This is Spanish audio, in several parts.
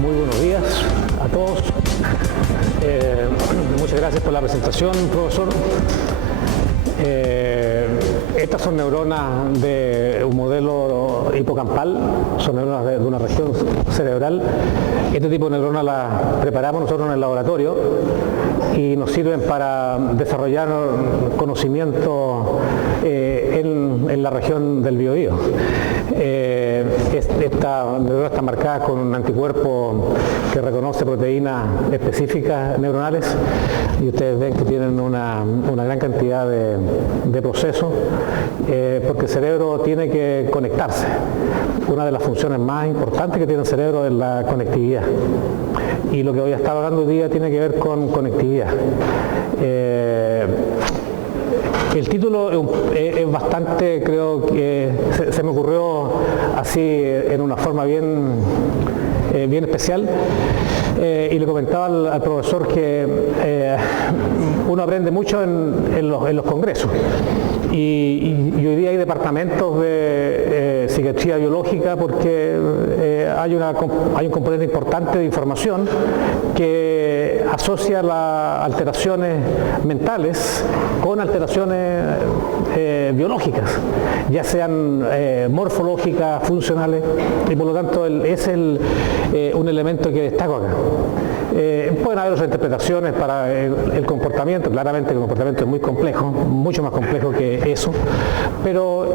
Muy buenos días a todos. Muchas gracias por la presentación, profesor. Estas son neuronas de un modelo hipocampal, son neuronas de una región cerebral. Este tipo de neuronas las preparamos nosotros en el laboratorio y nos sirven para desarrollar conocimiento en la región del biobío. Esta neurona está marcada con un anticuerpo que reconoce proteínas específicas neuronales y ustedes ven que tienen una gran cantidad de procesos porque el cerebro tiene que conectarse. Una de las funciones más importantes que tiene el cerebro es la conectividad. Y lo que voy a estar hablando hoy día tiene que ver con conectividad. El título es bastante, creo que se me ocurrió así en una forma bien especial y le comentaba al profesor que uno aprende mucho en los congresos y hoy día hay departamentos de psiquiatría biológica porque hay un componente importante de información que asocia las alteraciones mentales con alteraciones biológicas, ya sean morfológicas, funcionales, y por lo tanto es un elemento que destaco acá. Pueden haber otras interpretaciones para el comportamiento, claramente el comportamiento es muy complejo, mucho más complejo que eso, pero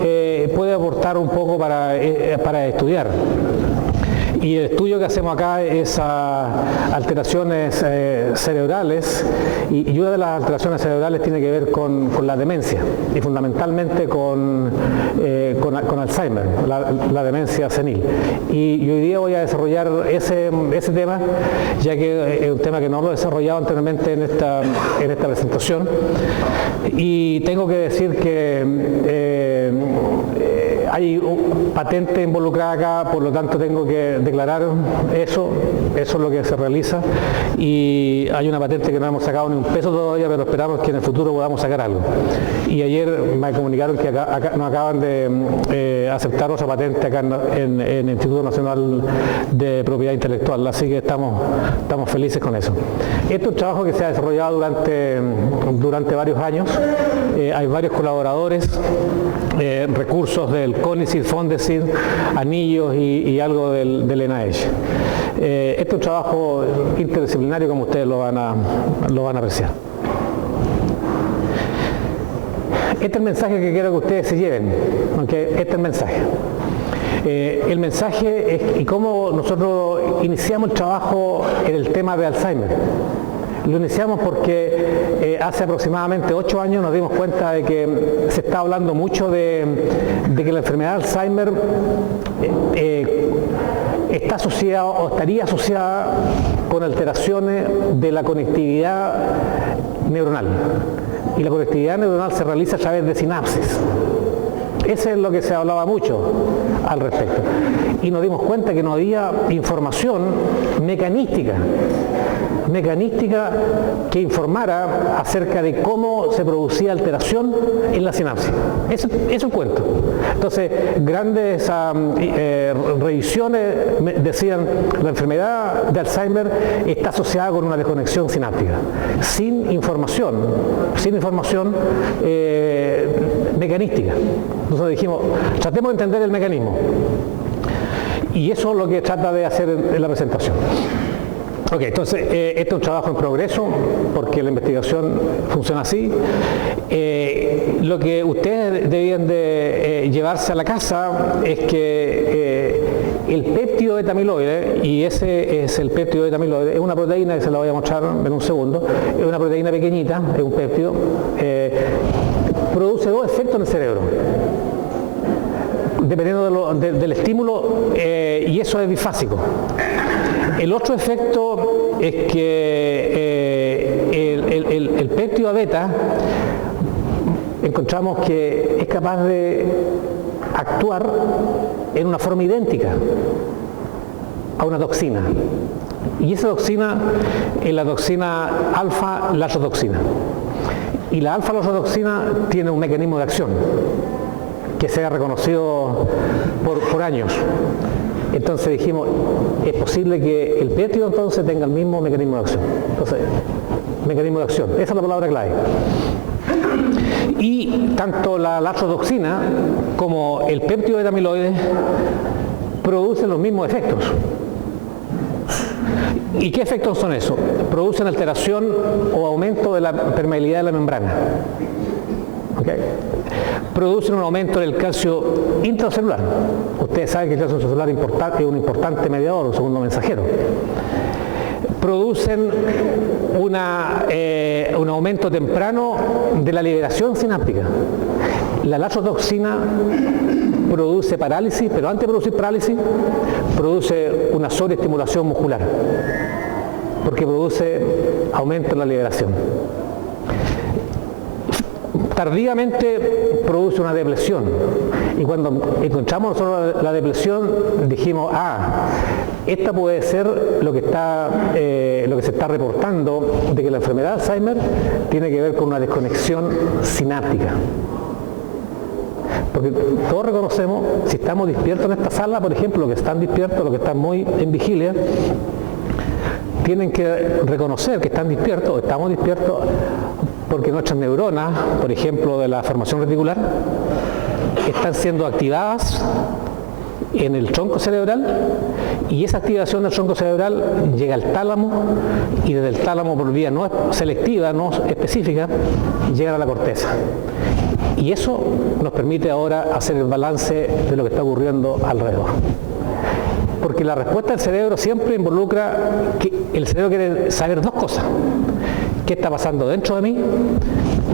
puede aportar un poco para estudiar. Y el estudio que hacemos acá es a alteraciones cerebrales y una de las alteraciones cerebrales tiene que ver con la demencia y fundamentalmente con Alzheimer, la demencia senil. Y hoy día voy a desarrollar ese tema, ya que es un tema que no lo he desarrollado anteriormente en esta presentación. Y tengo que decir que hay patente involucrada acá, por lo tanto tengo que declarar eso es lo que se realiza y hay una patente que no hemos sacado ni un peso todavía, pero esperamos que en el futuro podamos sacar algo. Y ayer me comunicaron que acá nos acaban de aceptar otra patente acá en el Instituto Nacional de Propiedad Intelectual, así que estamos felices con eso. Este es un trabajo que se ha desarrollado durante varios años, hay varios colaboradores, recursos del CONICET, FONDECIT, anillos y algo del NIH. Este es un trabajo interdisciplinario como ustedes lo van a apreciar. Este es el mensaje que quiero que ustedes se lleven, ¿okay? Este es el mensaje. El mensaje es y cómo nosotros iniciamos el trabajo en el tema de Alzheimer. Lo iniciamos porque hace aproximadamente 8 años nos dimos cuenta de que se está hablando mucho de que la enfermedad de Alzheimer está asociada o estaría asociada con alteraciones de la conectividad neuronal. Y la conectividad neuronal se realiza a través de sinapsis. Eso es lo que se hablaba mucho al respecto. Y nos dimos cuenta que no había información mecanística que informara acerca de cómo se producía alteración en la sinapsis. Eso es un cuento. Entonces, grandes revisiones decían la enfermedad de Alzheimer está asociada con una desconexión sináptica, sin información mecanística. Nosotros dijimos, tratemos de entender el mecanismo. Y eso es lo que trata de hacer en la presentación. Ok, entonces este es un trabajo en progreso porque la investigación funciona así. Lo que ustedes debían de llevarse a la casa es que el péptido beta amiloide, y ese es el péptido beta amiloide, es una proteína que se la voy a mostrar en un segundo, es una proteína pequeñita, es un péptido, produce dos efectos en el cerebro dependiendo del estímulo y eso es bifásico. El otro efecto es que el péptido beta encontramos que es capaz de actuar en una forma idéntica a una toxina. Y esa toxina es la toxina alfa-lasotoxina. Y la alfa-lasotoxina tiene un mecanismo de acción que se ha reconocido por años. Entonces dijimos, es posible que el péptido entonces tenga el mismo mecanismo de acción. Entonces, mecanismo de acción, esa es la palabra clave. Y tanto la latrodoxina como el péptido beta amiloide producen los mismos efectos. ¿Y qué efectos son esos? Producen alteración o aumento de la permeabilidad de la membrana. ¿Okay? Producen un aumento del calcio intracelular. Ustedes saben que el calcio intracelular es un importante mediador, un segundo mensajero. Producen un aumento temprano de la liberación sináptica. La latrodoxina produce parálisis, pero antes de producir parálisis, produce una sobreestimulación muscular, porque produce aumento en la liberación. Tardíamente produce una depresión, y cuando encontramos nosotros la depresión dijimos, esta puede ser lo que se está reportando de que la enfermedad de Alzheimer tiene que ver con una desconexión sináptica. Porque todos reconocemos, si estamos despiertos en esta sala, por ejemplo, los que están despiertos, los que están muy en vigilia, tienen que reconocer que están despiertos, o estamos despiertos, porque nuestras neuronas, por ejemplo, de la formación reticular, están siendo activadas en el tronco cerebral, y esa activación del tronco cerebral llega al tálamo, y desde el tálamo por vía no selectiva, no específica, llega a la corteza. Y eso nos permite ahora hacer el balance de lo que está ocurriendo alrededor. Porque la respuesta del cerebro siempre involucra que el cerebro quiere saber dos cosas: qué está pasando dentro de mí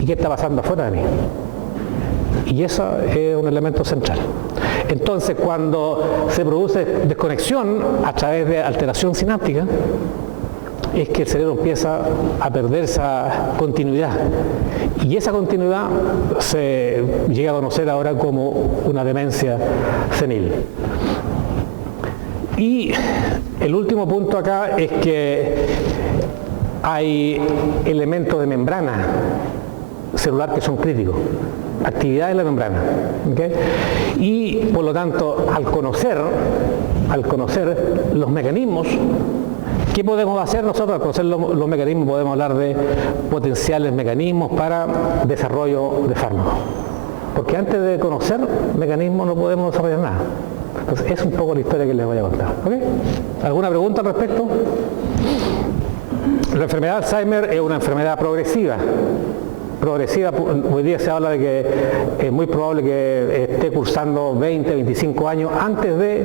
y qué está pasando afuera de mí. Y eso es un elemento central. Entonces, cuando se produce desconexión a través de alteración sináptica, es que el cerebro empieza a perder esa continuidad. Y esa continuidad se llega a conocer ahora como una demencia senil. Y el último punto acá es que hay elementos de membrana celular que son críticos, actividad de la membrana. ¿Okay? Y por lo tanto, al conocer los mecanismos, ¿qué podemos hacer nosotros? Al conocer los mecanismos podemos hablar de potenciales mecanismos para desarrollo de fármacos. Porque antes de conocer mecanismos no podemos desarrollar nada. Entonces es un poco la historia que les voy a contar. ¿Okay? ¿Alguna pregunta al respecto? La enfermedad de Alzheimer es una enfermedad progresiva. Hoy día se habla de que es muy probable que esté cursando 20, 25 años antes de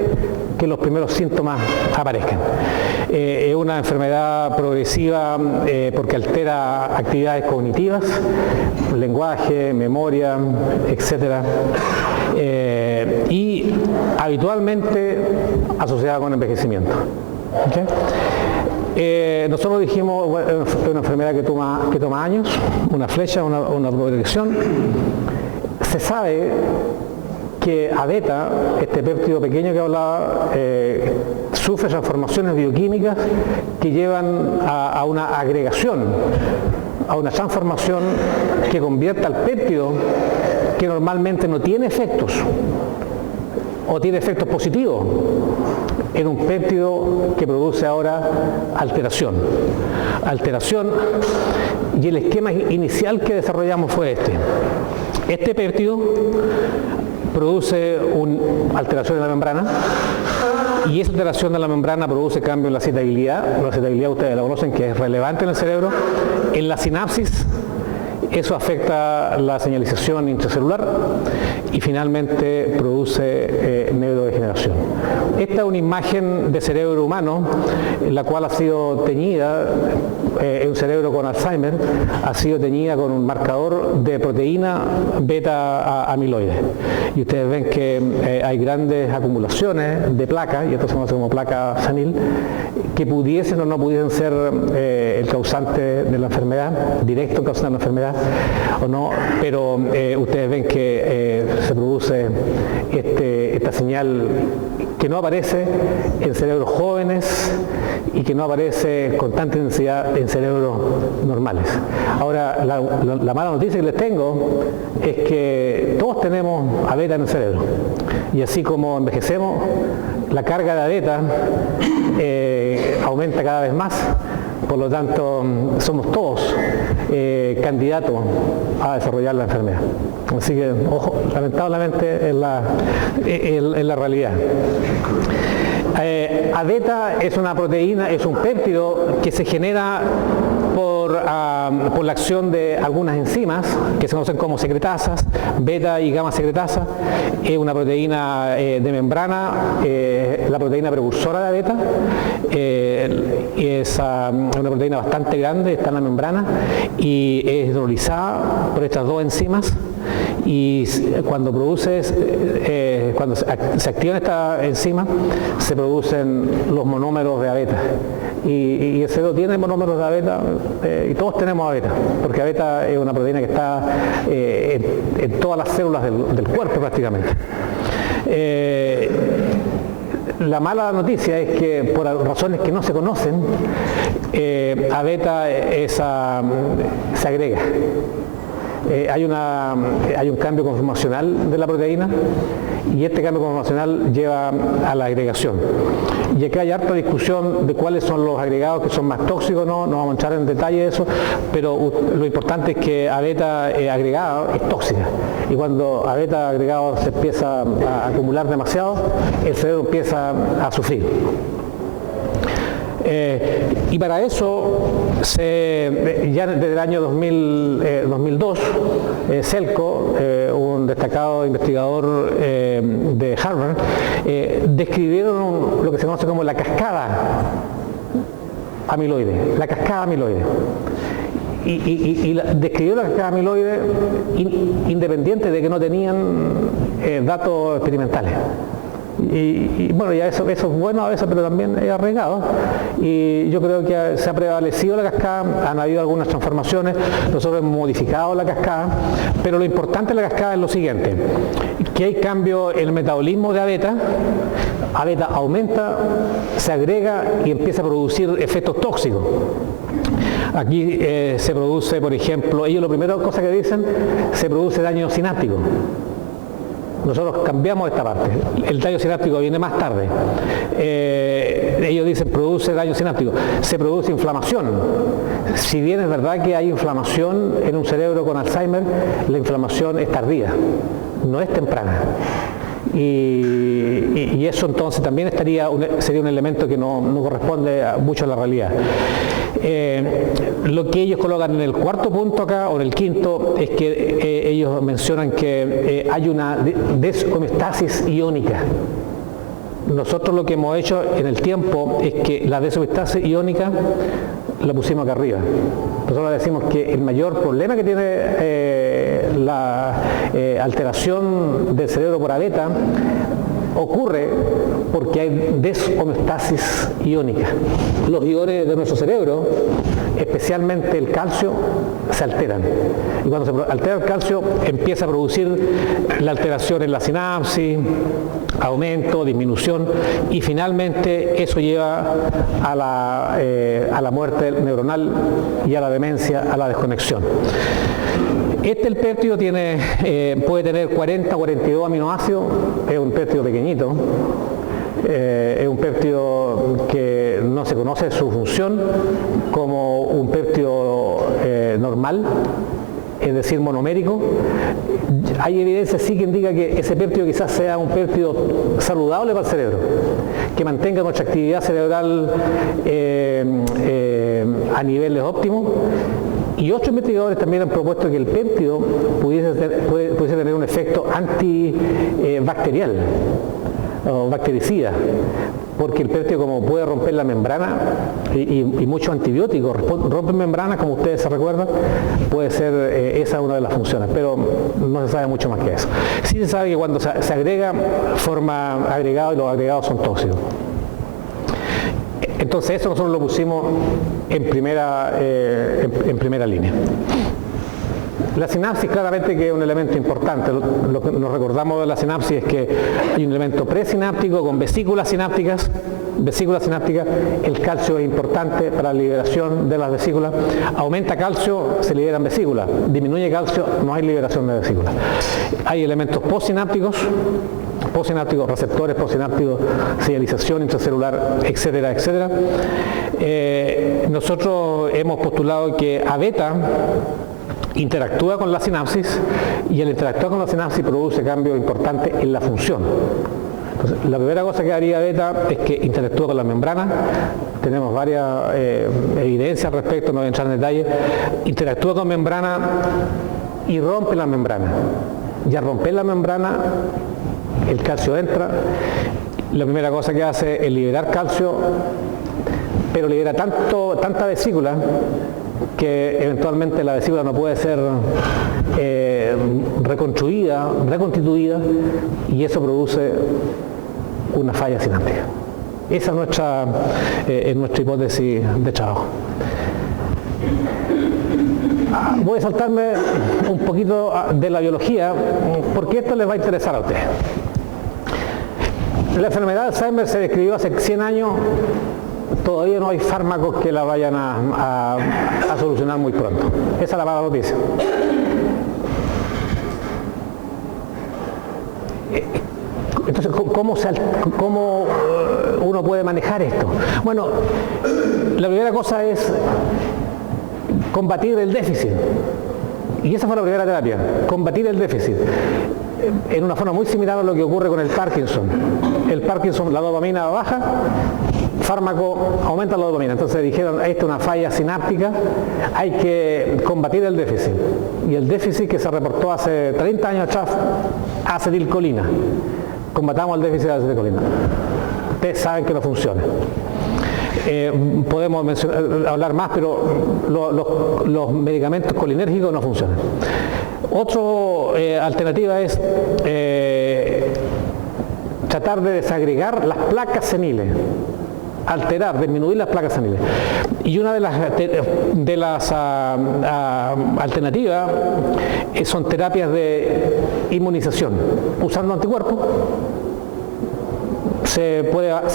que los primeros síntomas aparezcan. Es una enfermedad progresiva porque altera actividades cognitivas, lenguaje, memoria, etc. Y habitualmente asociada con envejecimiento. ¿Okay? Nosotros dijimos, bueno, es una enfermedad que toma años, una flecha, una progresión. Se sabe que A-beta, este péptido pequeño que hablaba, sufre transformaciones bioquímicas que llevan a una agregación, a una transformación que convierta al péptido, que normalmente no tiene efectos, o tiene efectos positivos, en un péptido que produce ahora alteración, y el esquema inicial que desarrollamos fue este péptido produce una alteración en la membrana, y esa alteración de la membrana produce cambio en la excitabilidad. La excitabilidad ustedes la conocen, que es relevante en el cerebro, en la sinapsis. Eso afecta la señalización intracelular y finalmente produce neurodegeneración. Esta es una imagen de cerebro humano, la cual ha sido teñida, un cerebro con Alzheimer, ha sido teñida con un marcador de proteína beta amiloide. Y ustedes ven que hay grandes acumulaciones de placas, y esto se conoce como placa senil, que pudiesen o no pudiesen ser el causante de la enfermedad, directo causante de la enfermedad, o no, pero ustedes ven que se produce esta señal que no aparece en cerebros jóvenes y que no aparece con tanta intensidad en cerebros normales. Ahora, la mala noticia que les tengo es que todos tenemos A-beta en el cerebro, y así como envejecemos, la carga de beta aumenta cada vez más, por lo tanto somos todos candidatos a desarrollar la enfermedad. Así que, ojo, lamentablemente es la realidad. A-beta es una proteína, es un péptido que se genera por la acción de algunas enzimas que se conocen como secretasas, beta y gamma secretasa. Es una proteína de membrana, la proteína precursora de beta. Es una proteína bastante grande, está en la membrana y es hidrolizada por estas dos enzimas. Y cuando se activan estas enzimas, se producen los monómeros de A-beta. Y el cerebro tiene monómeros de A-beta, y todos tenemos A-beta, porque A-beta es una proteína que está en todas las células del cuerpo prácticamente. La mala noticia es que por razones que no se conocen, A-beta se agrega. Hay un cambio conformacional de la proteína y este cambio conformacional lleva a la agregación. Y acá hay harta discusión de cuáles son los agregados que son más tóxicos, no vamos a entrar en detalle de eso, pero lo importante es que A-beta agregado es tóxica. Y cuando A-beta agregado se empieza a acumular demasiado, el cerebro empieza a sufrir. Y para eso, ya desde el año 2002, Selko, un destacado investigador de Harvard, describieron lo que se conoce como la cascada amiloide, y describió la cascada amiloide independiente de que no tenían datos experimentales. Y bueno, ya eso es bueno a veces, pero también es arriesgado. Y yo creo que se ha prevalecido la cascada, han habido algunas transformaciones, nosotros hemos modificado la cascada, pero lo importante de la cascada es lo siguiente, que hay cambio en el metabolismo de A-beta. A-beta aumenta, se agrega y empieza a producir efectos tóxicos. Aquí se produce, por ejemplo, ellos la primera cosa que dicen, se produce daño sináptico. Nosotros cambiamos esta parte. El daño sináptico viene más tarde. Ellos dicen produce daño sináptico. Se produce inflamación. Si bien es verdad que hay inflamación en un cerebro con Alzheimer, la inflamación es tardía, no es temprana. Y eso entonces también sería un elemento que no corresponde mucho a la realidad. Lo que ellos colocan en el cuarto punto acá, o en el quinto, es que ellos mencionan que hay una deshomeostasis iónica. Nosotros lo que hemos hecho en el tiempo es que la deshomeostasis iónica la pusimos acá arriba. Nosotros decimos que el mayor problema que tiene la alteración del cerebro por A-beta ocurre porque hay deshomeostasis iónica. Los iones de nuestro cerebro, especialmente el calcio, se alteran. Y cuando se altera el calcio, empieza a producir la alteración en la sinapsis, aumento, disminución, y finalmente eso lleva a la muerte neuronal y a la demencia, a la desconexión. El péptido puede tener 40 o 42 aminoácidos, es un péptido pequeñito, es un péptido que no se conoce su función como un péptido normal, es decir, monomérico. Hay evidencia sí que indica que ese péptido quizás sea un péptido saludable para el cerebro, que mantenga nuestra actividad cerebral a niveles óptimos. Y otros investigadores también han propuesto que el péptido pudiese tener un efecto antibacterial o bactericida, porque el péptido, como puede romper la membrana y muchos antibióticos rompen membranas, como ustedes se recuerdan, puede ser esa una de las funciones, pero no se sabe mucho más que eso. Sí se sabe que cuando se agrega, forma agregado y los agregados son tóxicos. Entonces eso nosotros lo pusimos en primera línea. La sinapsis claramente que es un elemento importante. Lo que nos recordamos de la sinapsis es que hay un elemento presináptico con vesículas sinápticas. El calcio es importante para la liberación de las vesículas. Aumenta calcio, se liberan vesículas. Disminuye calcio, no hay liberación de vesículas. Hay elementos postsinápticos postsinápticos, receptores postsinápticos, señalización intracelular, etcétera, etcétera. Nosotros hemos postulado que A-beta interactúa con la sinapsis y al interactuar con la sinapsis produce cambios importantes en la función. Entonces, la primera cosa que haría beta es que interactúa con la membrana. Tenemos varias evidencias al respecto, no voy a entrar en detalle. Interactúa con membrana y rompe la membrana. Y al romper la membrana, el calcio entra. La primera cosa que hace es liberar calcio, pero libera tanta vesícula que eventualmente la vesícula no puede ser reconstituida, y eso produce una falla sináptica. Esa es nuestra hipótesis de trabajo. Voy a saltarme un poquito de la biología, porque esto les va a interesar a ustedes. La enfermedad de Alzheimer se describió hace 100 años. Todavía no hay fármacos que la vayan a solucionar muy pronto. Esa es la mala noticia. Entonces, ¿cómo uno puede manejar esto? Bueno, la primera cosa es combatir el déficit. Y esa fue la primera terapia, combatir el déficit. En una forma muy similar a lo que ocurre con el Parkinson. El Parkinson, la dopamina baja, fármaco aumenta la dopamina. Entonces dijeron, esta es una falla sináptica, hay que combatir el déficit. Y el déficit que se reportó hace 30 años atrás, acetilcolina. Combatamos el déficit de acetilcolina. Ustedes saben que no funciona. Podemos hablar más, pero los medicamentos colinérgicos no funcionan. Otra alternativa es tratar de desagregar las placas seniles, disminuir las placas seniles. Y una de las alternativas son terapias de inmunización, usando anticuerpos. Se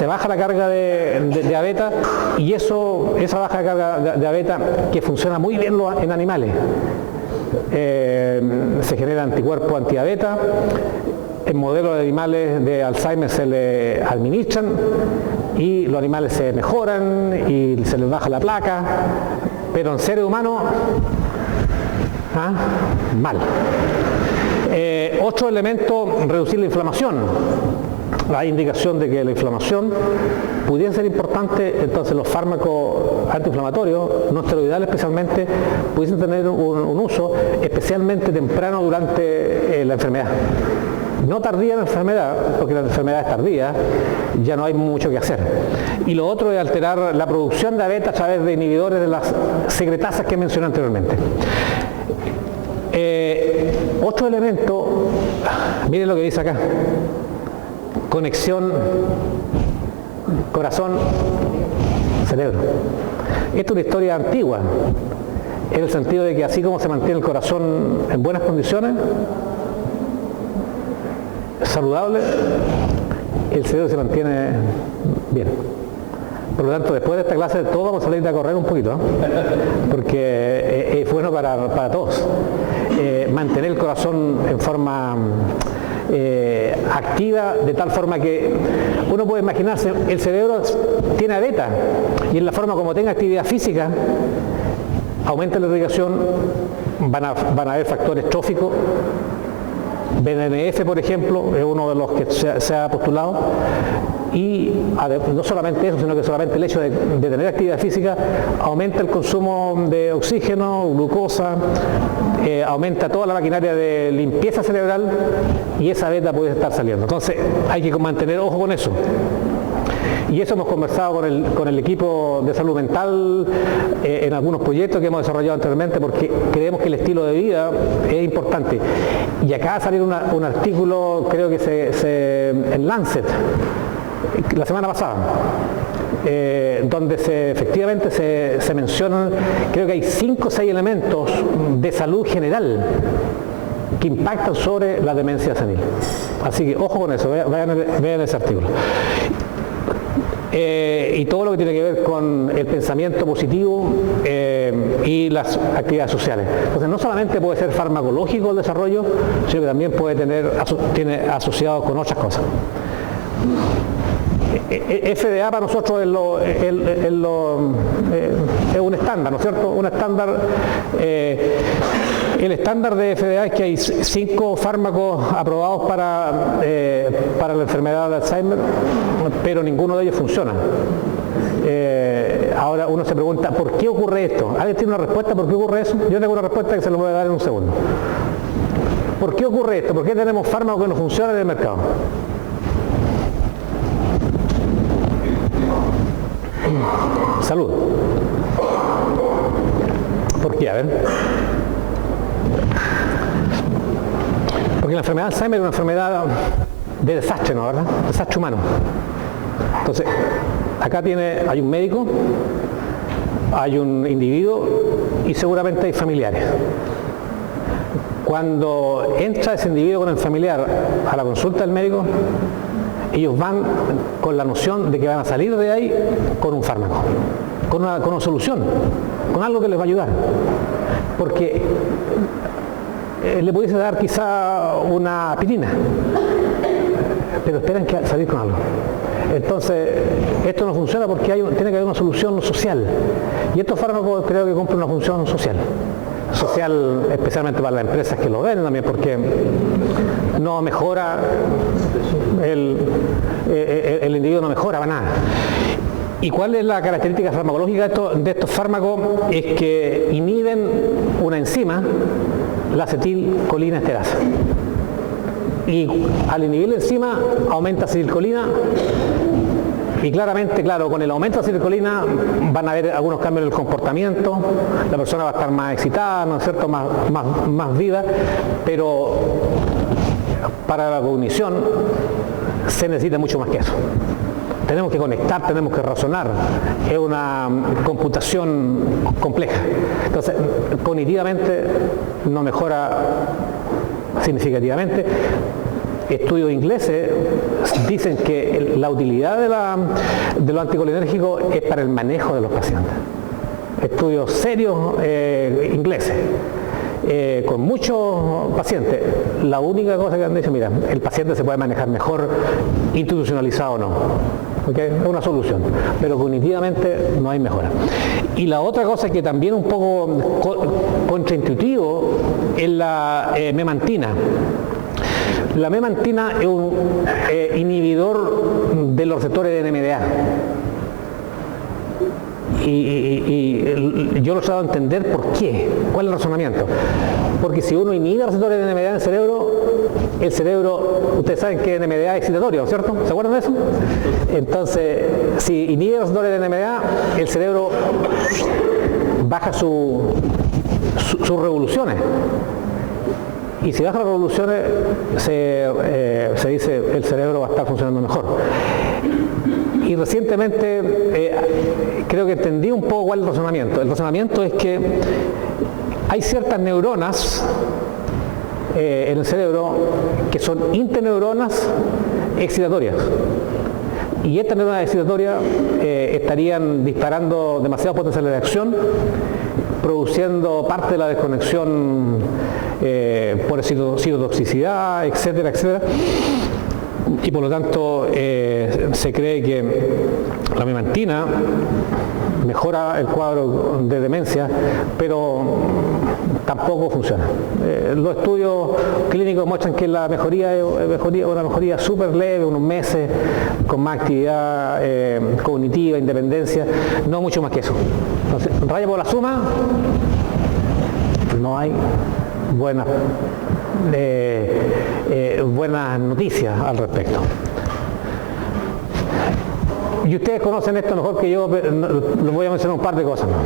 baja la carga de A-beta, y esa baja carga de A-beta, que funciona muy bien en animales, se genera anticuerpos anti-A-beta. En modelos de animales de Alzheimer se le administran y los animales se mejoran y se les baja la placa, pero en seres humanos, mal. Otro elemento, reducir la inflamación. Hay indicación de que la inflamación pudiera ser importante, entonces los fármacos antiinflamatorios, no esteroidales especialmente, pudiesen tener un uso especialmente temprano durante la enfermedad. No tardía en la enfermedad, porque la enfermedad es tardía, ya no hay mucho que hacer. Y lo otro es alterar la producción de A-beta a través de inhibidores de las secretasas que mencioné anteriormente. Otro elemento, miren lo que dice acá: conexión corazón-cerebro. Esta es una historia antigua, en el sentido de que así como se mantiene el corazón en buenas condiciones, saludable, el cerebro se mantiene bien. Por lo tanto, después de esta clase todos vamos a salir a correr un poquito, porque es bueno para todos. Mantener el corazón en forma activa, de tal forma que uno puede imaginarse, el cerebro tiene A-beta, y en la forma como tenga actividad física, aumenta la irrigación, van a haber factores tróficos. BDNF, por ejemplo, es uno de los que se ha postulado, y no solamente eso, sino que solamente el hecho de tener actividad física aumenta el consumo de oxígeno, glucosa, aumenta toda la maquinaria de limpieza cerebral, y esa beta puede estar saliendo. Entonces hay que mantener ojo con eso. Y eso hemos conversado con el equipo de salud mental en algunos proyectos que hemos desarrollado anteriormente, porque creemos que el estilo de vida es importante. Y acaba de salir un artículo, creo que en Lancet, la semana pasada, donde efectivamente se mencionan, creo que hay 5 o 6 elementos de salud general que impactan sobre la demencia senil. Así que ojo con eso, vean ese artículo. y todo lo que tiene que ver con el pensamiento positivo y las actividades sociales. Entonces no solamente puede ser farmacológico el desarrollo, sino que también tiene asociado con otras cosas. FDA para nosotros es un estándar, ¿no es cierto? Un estándar. El estándar de FDA es que hay 5 fármacos aprobados para la enfermedad de Alzheimer, pero ninguno de ellos funciona. Ahora uno se pregunta, ¿por qué ocurre esto? ¿Alguien tiene una respuesta por qué ocurre eso? Yo tengo una respuesta que se lo voy a dar en un segundo. ¿Por qué ocurre esto? ¿Por qué tenemos fármacos que no funcionan en el mercado? Salud. ¿Por qué? A ver. Porque la enfermedad de Alzheimer es una enfermedad de desastre, ¿no? ¿Verdad? Desastre humano. Entonces, acá hay un médico, hay un individuo y seguramente hay familiares. Cuando entra ese individuo con el familiar a la consulta del médico, ellos van con la noción de que van a salir de ahí con un fármaco, con una solución, con algo que les va a ayudar. Porque le pudiese dar quizá una aspirina, pero esperan salir con algo. Entonces, esto no funciona porque tiene que haber una solución social. Y estos fármacos creo que cumplen una función social, especialmente para las empresas que lo ven también, porque no mejora el individuo, no mejora para nada. ¿Y cuál es la característica farmacológica de estos fármacos? Es que inhiben una enzima, la acetilcolinesterasa. Y al inhibir la enzima aumenta acetilcolina. Y claramente, claro, con el aumento de acetilcolina van a haber algunos cambios en el comportamiento, la persona va a estar más excitada, ¿no es cierto?, más viva, pero para la cognición se necesita mucho más que eso. Tenemos que conectar, tenemos que razonar, es una computación compleja. Entonces, cognitivamente no mejora significativamente. Estudios ingleses dicen que la utilidad de los anticolinérgicos es para el manejo de los pacientes. Estudios serios ingleses, con muchos pacientes. La única cosa que han dicho, mira, el paciente se puede manejar mejor institucionalizado o no. ¿Okay? Es una solución, pero cognitivamente no hay mejora. Y la otra cosa que también un poco contraintuitivo es la memantina. La memantina es un inhibidor de los receptores de NMDA. Y yo lo he tratado de entender por qué, cuál es el razonamiento. Porque si uno inhibe receptores de NMDA en el cerebro, ustedes saben que NMDA es excitatorio, ¿cierto? ¿Se acuerdan de eso? Entonces, si inhibe receptores de NMDA, el cerebro baja sus revoluciones. Y si baja las revoluciones, se dice el cerebro va a estar funcionando mejor. Y recientemente creo que entendí un poco cuál es el razonamiento. El razonamiento es que hay ciertas neuronas en el cerebro que son interneuronas excitatorias. Y estas neuronas excitatorias estarían disparando demasiados potenciales de acción, produciendo parte de la desconexión por citotoxicidad, etcétera, etcétera. Y por lo tanto se cree que la memantina mejora el cuadro de demencia, pero tampoco funciona. Los estudios clínicos muestran que la mejoría es una mejoría súper leve, unos meses, con más actividad cognitiva, independencia, no mucho más que eso. Entonces, raya por la suma, no hay buenas noticias al respecto. Y ustedes conocen esto mejor que yo, pero les voy a mencionar un par de cosas más.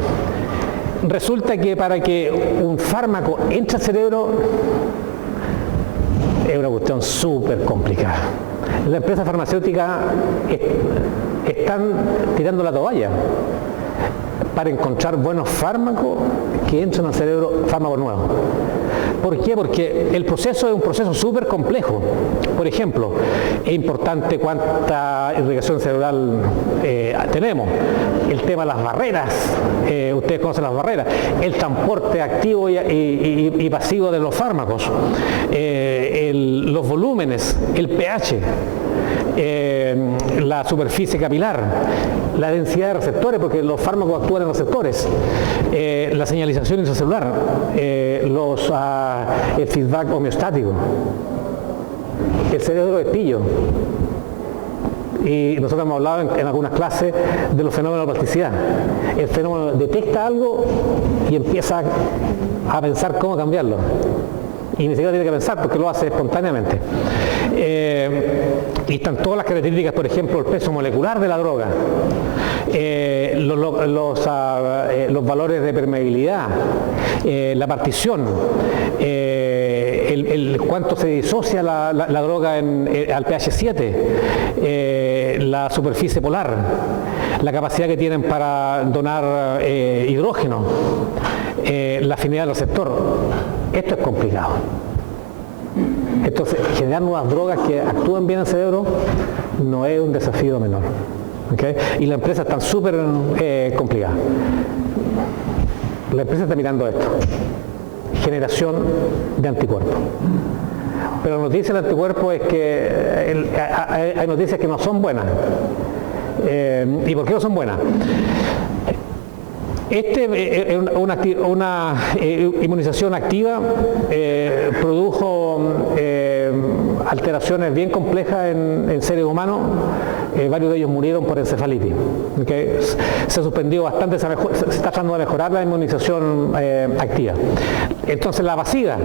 Resulta que para que un fármaco entre al cerebro es una cuestión súper complicada. Las empresas farmacéuticas están tirando la toalla para encontrar buenos fármacos que entren al cerebro, fármacos nuevos. ¿Por qué? Porque el proceso es un proceso súper complejo. Por ejemplo, es importante cuánta irrigación cerebral tenemos. El tema de las barreras, ustedes conocen las barreras, el transporte activo y pasivo de los fármacos, los volúmenes, el pH, la superficie capilar, la densidad de receptores, porque los fármacos actúan en receptores, la señalización intracelular, el feedback homeostático, el cerebro de pillo. Y nosotros hemos hablado en algunas clases de los fenómenos de plasticidad. El fenómeno detecta algo y empieza a pensar cómo cambiarlo. Y ni siquiera tiene que pensar porque lo hace espontáneamente. Y están todas las características, por ejemplo, el peso molecular de la droga, los valores de permeabilidad, la partición, cuánto se disocia la droga al pH 7, la superficie polar, la capacidad que tienen para donar hidrógeno, la afinidad del receptor. Esto es complicado. Entonces, generar nuevas drogas que actúen bien en el cerebro no es un desafío menor. ¿Okay? Y la empresa está súper complicada. La empresa está mirando esto. Generación de anticuerpos. Pero la noticia del anticuerpo es que hay noticias que no son buenas. ¿Y por qué no son buenas? Una inmunización activa produjo alteraciones bien complejas en seres humanos, varios de ellos murieron por encefalitis. ¿Okay? Se ha suspendido bastante, se está tratando de mejorar la inmunización activa. Entonces la pasiva,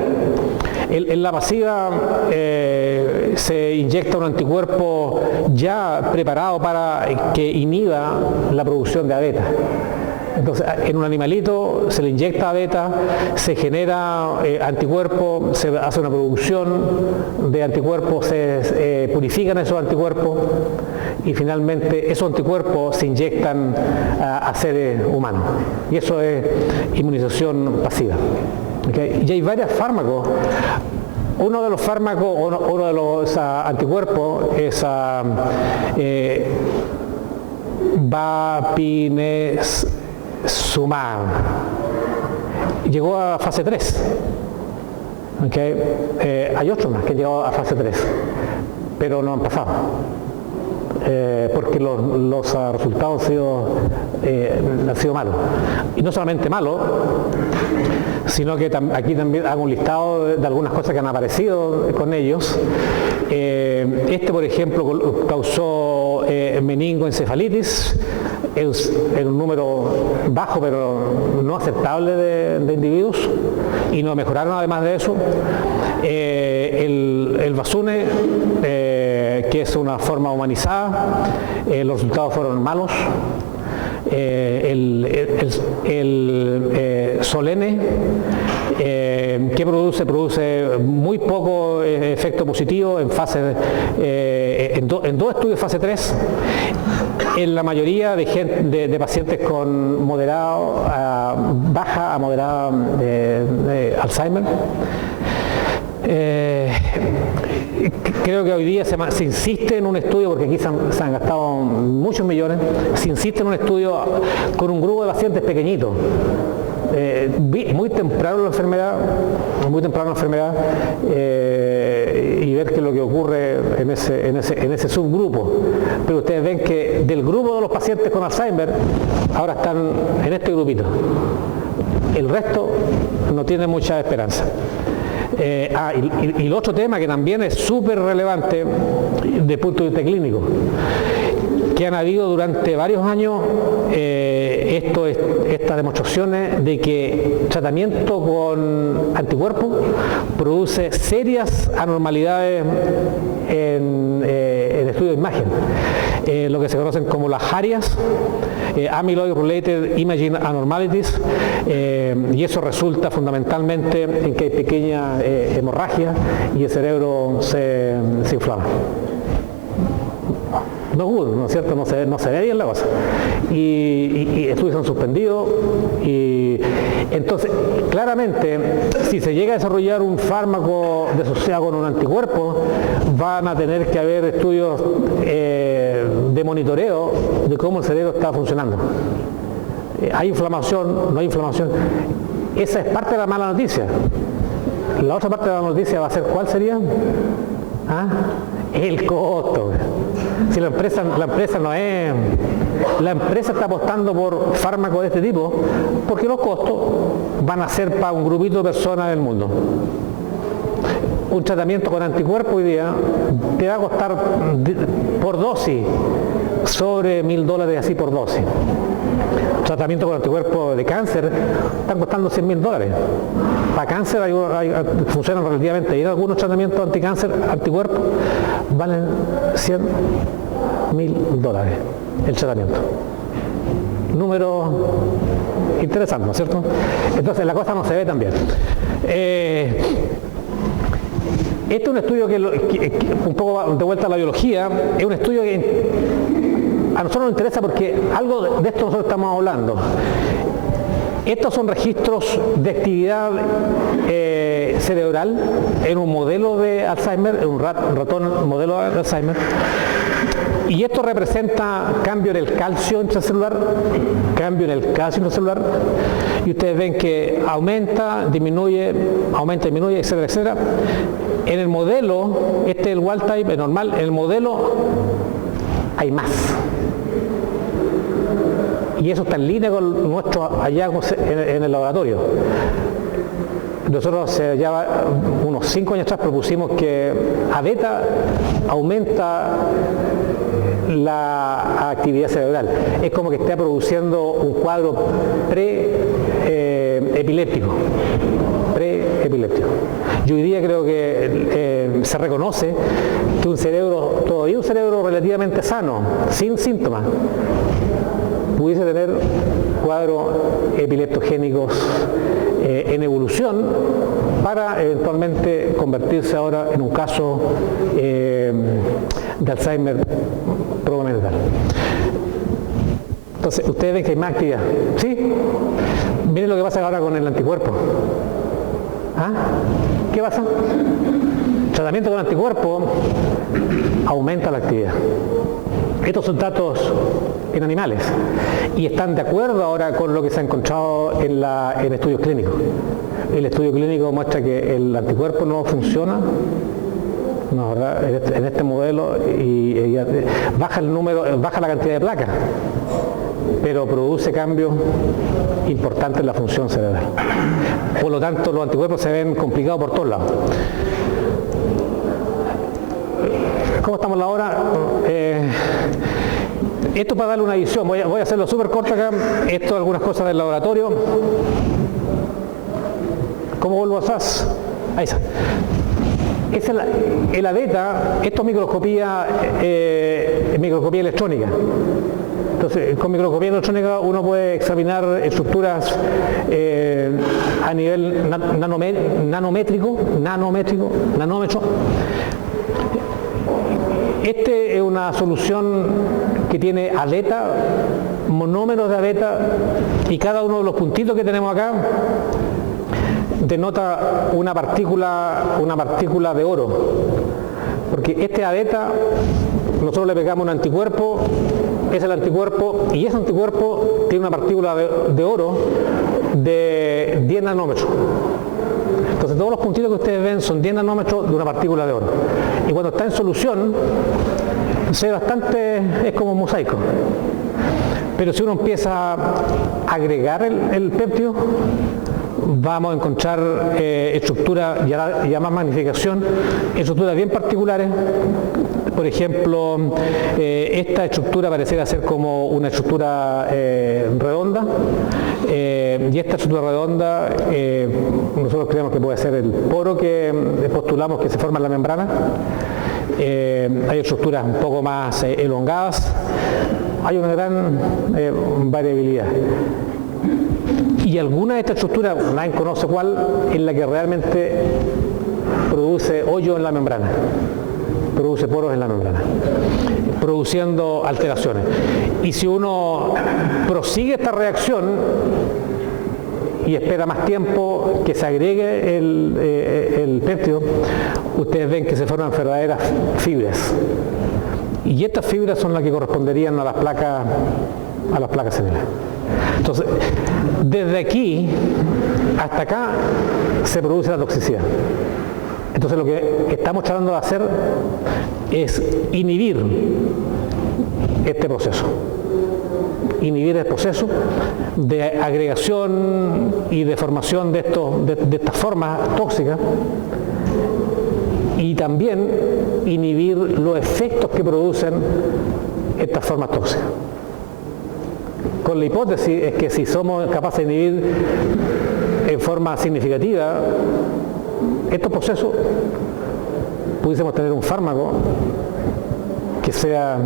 en la pasiva se inyecta un anticuerpo ya preparado para que inhiba la producción de A-beta. Entonces, en un animalito se le inyecta beta, se genera anticuerpos, se hace una producción de anticuerpos, se purifican esos anticuerpos y finalmente esos anticuerpos se inyectan a seres humanos. Y eso es inmunización pasiva. ¿Okay? Y hay varios fármacos. Uno de los fármacos, uno de los anticuerpos es Vapinesumab. Llegó a fase 3. ¿Okay? Hay otros más que han llegado a fase 3, pero no han pasado. Porque los resultados han sido malos. Y no solamente malos, sino que aquí también hago un listado de algunas cosas que han aparecido con ellos. Por ejemplo, causó meningoencefalitis en un número bajo, pero no aceptable de individuos, y no mejoraron además de eso. El Basune, que es una forma humanizada, los resultados fueron malos. Solene, que produce muy poco efecto positivo en dos estudios fase 3, en la mayoría de pacientes con moderado, baja a moderada de Alzheimer. Creo que hoy día se insiste en un estudio, porque aquí se han gastado muchos millones, se insiste en un estudio con un grupo de pacientes pequeñitos, muy temprano en la enfermedad, y ver qué es lo que ocurre en ese subgrupo. Pero ustedes ven que del grupo de los pacientes con Alzheimer, ahora están en este grupito. El resto no tiene mucha esperanza. Y el otro tema que también es súper relevante desde el punto de vista clínico, que han habido durante varios años estas demostraciones de que tratamiento con anticuerpos produce serias anormalidades en estudio de imagen, lo que se conocen como las ARIAs, Amyloid Related Imaging Abnormalities, y eso resulta fundamentalmente en que hay pequeña hemorragia y el cerebro se inflama. no good, ¿no es cierto? No se ve bien la cosa. Y estudios se han suspendido. Y entonces, claramente, si se llega a desarrollar un fármaco asociado con un anticuerpo, van a tener que haber estudios de monitoreo de cómo el cerebro está funcionando. ¿Hay inflamación? ¿No hay inflamación? Esa es parte de la mala noticia. La otra parte de la noticia va a ser, ¿cuál sería? ¿Ah? El costo. Si la empresa no es... La empresa está apostando por fármacos de este tipo porque los costos van a ser para un grupito de personas del mundo. Un tratamiento con anticuerpos hoy día te va a costar por dosis sobre $1.000 así por dosis. Tratamientos con anticuerpos de cáncer están costando $100.000. Para cáncer funcionan relativamente bien. Algunos tratamientos anticáncer, anticuerpos, valen $100.000 el tratamiento. Número interesante, ¿no es cierto? Entonces la cosa no se ve tan bien. Este es un estudio que un poco de vuelta a la biología, es un estudio que a nosotros nos interesa porque algo de esto nosotros estamos hablando. Estos son registros de actividad cerebral en un modelo de Alzheimer, en un ratón modelo de Alzheimer. Y esto representa cambio en el calcio intracelular, cambio en el calcio intracelular, y ustedes ven que aumenta, disminuye, etcétera, etcétera. En el modelo, este es el wild type, es normal, en el modelo hay más. Y eso está en línea con nuestros hallazgos en el laboratorio. Nosotros ya unos 5 años atrás propusimos que a beta aumenta la actividad cerebral. Es como que está produciendo un cuadro pre-epiléptico. Y hoy día creo que se reconoce que todavía un cerebro relativamente sano, sin síntomas, pudiese tener cuadros epileptogénicos en evolución para eventualmente convertirse ahora en un caso de Alzheimer promental. Entonces, ustedes ven que hay más actividad. ¿Sí? Miren lo que pasa ahora con el anticuerpo. ¿Ah? ¿Qué pasa? El tratamiento con anticuerpo aumenta la actividad. Estos son datos en animales y están de acuerdo ahora con lo que se ha encontrado en estudios clínicos. El estudio clínico muestra que el anticuerpo no funciona, no, ¿verdad? En este modelo y baja la cantidad de placas, pero produce cambios importantes en la función cerebral. Por lo tanto, los anticuerpos se ven complicados por todos lados. ¿Cómo estamos ahora? Esto para darle una visión, voy a hacerlo súper corto acá. Esto algunas cosas del laboratorio. ¿Cómo vuelvo a SAS? Ahí está. Esa es la beta, esto es microscopía electrónica. Entonces, con microscopía electrónica uno puede examinar estructuras a nivel nanómetro. Este es una solución que tiene aleta, monómeros de aleta, y cada uno de los puntitos que tenemos acá denota una partícula de oro. Porque este aleta, nosotros le pegamos un anticuerpo, es el anticuerpo, y ese anticuerpo tiene una partícula de oro de 10 nanómetros. Entonces todos los puntitos que ustedes ven son 10 nanómetros de una partícula de oro. Y cuando está en solución, se ve bastante, es como un mosaico. Pero si uno empieza a agregar el péptido, vamos a encontrar estructuras, ya más magnificación, estructuras bien particulares. Por ejemplo, esta estructura pareciera ser como una estructura redonda, y esta estructura redonda nosotros creemos que puede ser el poro que postulamos que se forma en la membrana. Hay estructuras un poco más elongadas, hay una gran variabilidad. Y alguna de estas estructuras, nadie conoce cuál, es la que realmente produce hoyo en la membrana. produce poros en la membrana, produciendo alteraciones. Y si uno prosigue esta reacción y espera más tiempo que se agregue el péptido, ustedes ven que se forman verdaderas fibras. Y estas fibras son las que corresponderían a las placas semilares. Entonces, desde aquí hasta acá se produce la toxicidad. Entonces, lo que estamos tratando de hacer es inhibir este proceso. Inhibir el proceso de agregación y de formación de estas formas tóxicas, y también inhibir los efectos que producen estas formas tóxicas. Con la hipótesis es que si somos capaces de inhibir en forma significativa estos procesos, pudiésemos tener un fármaco que sea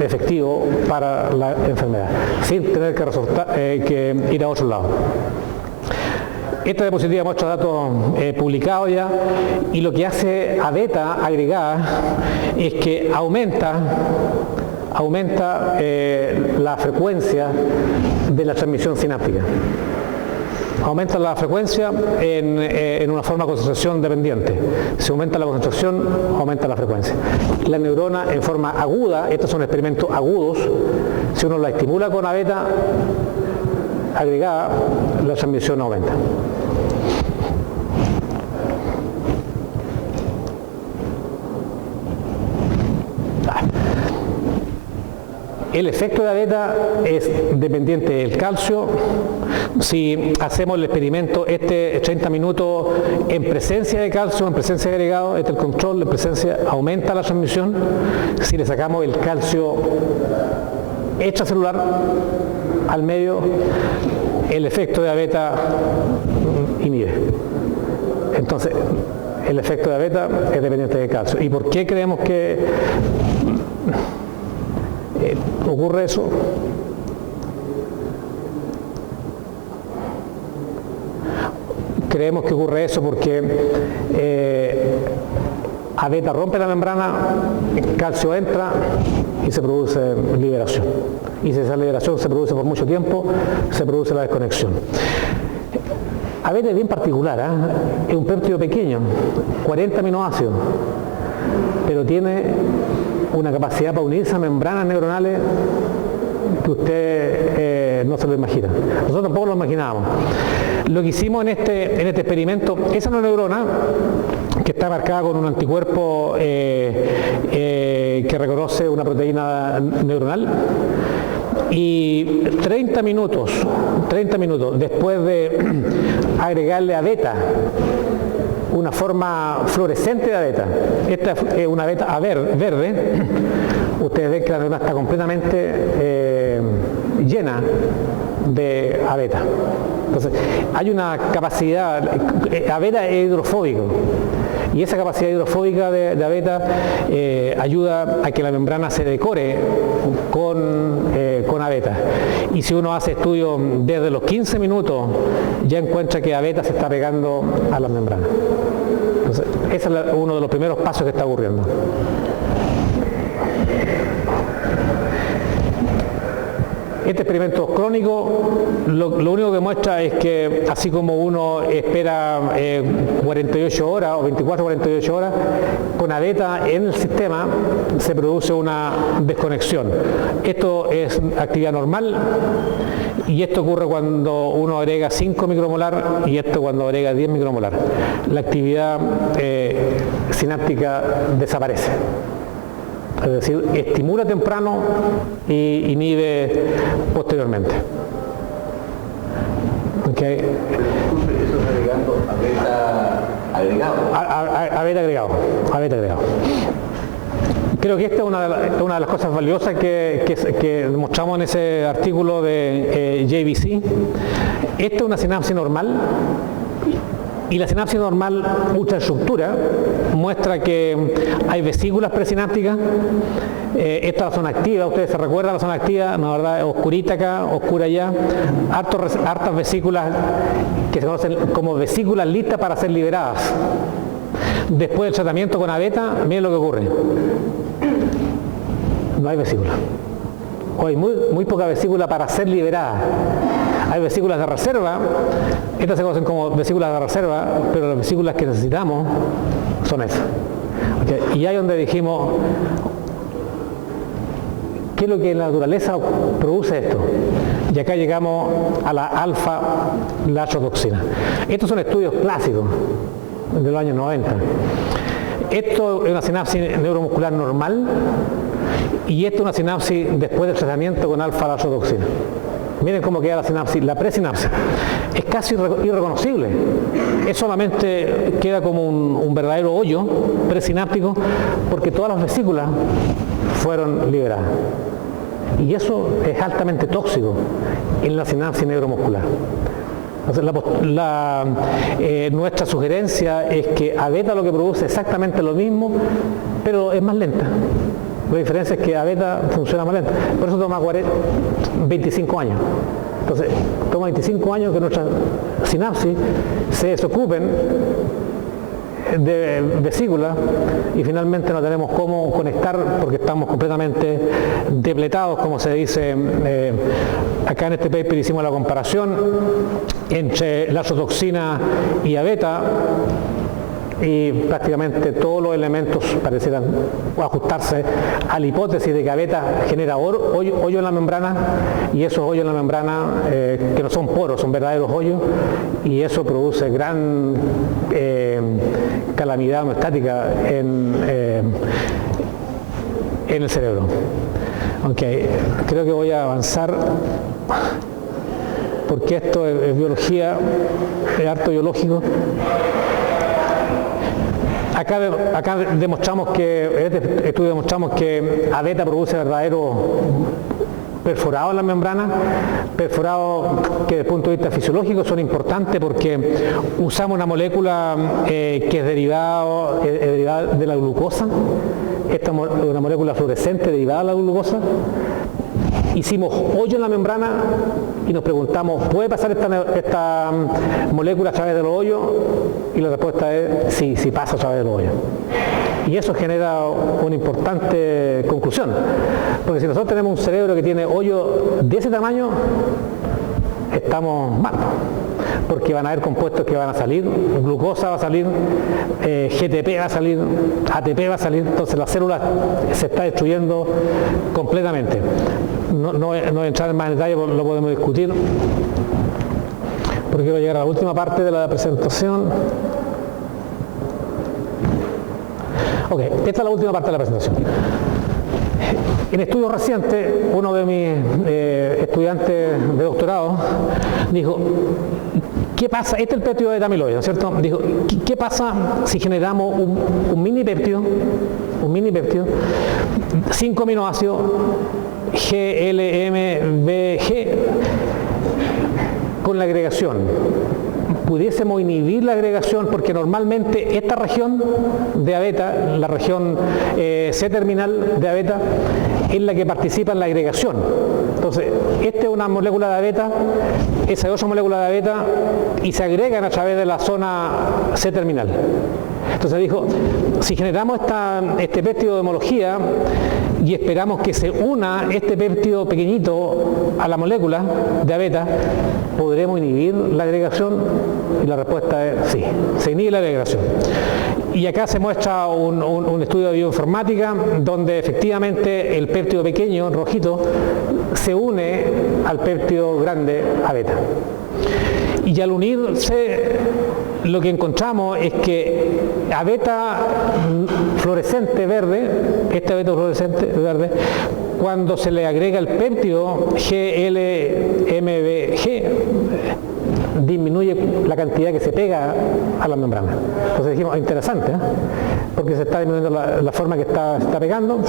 efectivo para la enfermedad, sin tener que ir a otro lado. Esta diapositiva muestra datos publicados ya, y lo que hace a beta agregada es que aumenta la frecuencia de la transmisión sináptica. Aumenta la frecuencia en una forma de concentración dependiente. Si aumenta la concentración, aumenta la frecuencia. La neurona en forma aguda, estos son experimentos agudos, si uno la estimula con A-beta agregada, la transmisión aumenta. El efecto de A-beta es dependiente del calcio. Si hacemos el experimento 30 minutos en presencia de calcio, en presencia de agregado, el control, en presencia, aumenta la transmisión. Si le sacamos el calcio extracelular al medio, el efecto de A-beta inhibe. Entonces, el efecto de A-beta es dependiente del calcio. ¿Y por qué creemos que ocurre eso? Creemos que ocurre eso porque A-beta rompe la membrana, el calcio entra y se produce liberación. Y si esa liberación se produce por mucho tiempo, se produce la desconexión. A-beta es bien particular, es un péptido pequeño, 40 aminoácidos, pero tiene una capacidad para unirse a membranas neuronales que usted no se lo imagina. Nosotros tampoco lo imaginábamos. Lo que hicimos en este experimento, esa es una neurona que está marcada con un anticuerpo que reconoce una proteína neuronal, y 30 minutos después de agregarle A-beta, una forma fluorescente de A-beta, esta es una A-beta verde, ustedes ven que la neurona está completamente llena de A-beta. Entonces, hay una capacidad, A-beta es hidrofóbico, y esa capacidad hidrofóbica de A-beta ayuda a que la membrana se decore con A-beta. Y si uno hace estudios desde los 15 minutos, ya encuentra que A-beta se está pegando a la membrana. Entonces, ese es uno de los primeros pasos que está ocurriendo. Este experimento crónico lo único que muestra es que así como uno espera 48 horas o 24-48 horas, con A-beta en el sistema se produce una desconexión. Esto es actividad normal, y esto ocurre cuando uno agrega 5 micromolar y esto cuando agrega 10 micromolar. La actividad sináptica desaparece. Es decir, estimula temprano y inhibe posteriormente. Okay. Eso es agregando A-beta agregado. A-beta agregado. Creo que esta es una de las cosas valiosas que mostramos en ese artículo de JVC. Esta es una sinapsis normal. Y la sinapsis normal ultraestructura muestra que hay vesículas presinápticas. Esta es la zona activa, ustedes se recuerdan la zona activa, ¿no, verdad? Oscurita acá, oscura allá. Hartas vesículas que se conocen como vesículas listas para ser liberadas. Después del tratamiento con abeta, miren lo que ocurre. No hay vesícula. O hay muy poca vesícula para ser liberada. Hay vesículas de reserva, estas se conocen como vesículas de reserva, pero las vesículas que necesitamos son esas. Okay. Y ahí donde dijimos, ¿qué es lo que la naturaleza produce esto? Y acá llegamos a la alfa-latrotoxina. Estos son estudios clásicos de los años 90. Esto es una sinapsis neuromuscular normal y esto es una sinapsis después del tratamiento con alfa-latrotoxina. Miren cómo queda la sinapsis, la presinapsis. Es casi irreconocible. Es solamente queda como un verdadero hoyo presináptico porque todas las vesículas fueron liberadas. Y eso es altamente tóxico en la sinapsis neuromuscular. Entonces, nuestra sugerencia es que abeta lo que produce exactamente lo mismo, pero es más lenta. La diferencia es que abeta funciona más lenta. Por eso toma 25 años. Entonces, toma 25 años que nuestras sinapsis se desocupen de vesículas y finalmente no tenemos cómo conectar porque estamos completamente depletados, como se dice. Acá en este paper hicimos la comparación entre latrotoxina y abeta y prácticamente todos los elementos parecieran ajustarse a la hipótesis de que abeta genera hoyo en la membrana, y esos hoyos en la membrana que no son poros, son verdaderos hoyos, y eso produce gran calamidad homeostática en el cerebro. Okay. Creo que voy a avanzar porque esto es biología, es harto biológico. Acá demostramos en este estudio demostramos que abeta produce verdaderos perforados en la membrana, perforados que desde el punto de vista fisiológico son importantes porque usamos una molécula que es derivada de la glucosa. Esta es una molécula fluorescente derivada de la glucosa. Hicimos hoyo en la membrana y nos preguntamos, ¿puede pasar esta molécula a través de los hoyos? Y la respuesta es sí, sí pasa a través de los hoyos. Y eso genera una importante conclusión, porque si nosotros tenemos un cerebro que tiene hoyo de ese tamaño, estamos mal, porque van a haber compuestos que van a salir, glucosa va a salir, GTP va a salir, ATP va a salir, entonces la célula se está destruyendo completamente. No entrar en más detalle, lo podemos discutir, porque quiero llegar a la última parte de la presentación. Ok, esta es la última parte de la presentación. En estudios recientes, uno de mis estudiantes de doctorado dijo, ¿qué pasa? Este es el péptido de amiloide, ¿no es cierto? Dijo, ¿qué pasa si generamos un mini péptido, 5 aminoácidos, GLMBG, con la agregación? Pudiésemos inhibir la agregación porque normalmente esta región de abeta, la región C-terminal de abeta, es la que participa en la agregación. Entonces, esta es una molécula de abeta, esa es otra molécula de abeta y se agregan a través de la zona C-terminal. Entonces dijo, si generamos este péptido de homología y esperamos que se una este péptido pequeñito a la molécula de abeta, ¿podremos inhibir la agregación? Y la respuesta es sí, se inhibe la agregación. Y acá se muestra un estudio de bioinformática donde efectivamente el péptido pequeño, rojito, se une al péptido grande abeta. Y al unirse, lo que encontramos es que abeta fluorescente verde, este abeta fluorescente verde, cuando se le agrega el péptido GLMBG, disminuye la cantidad que se pega a la membrana. Entonces dijimos, interesante, porque se está disminuyendo la forma que está pegando.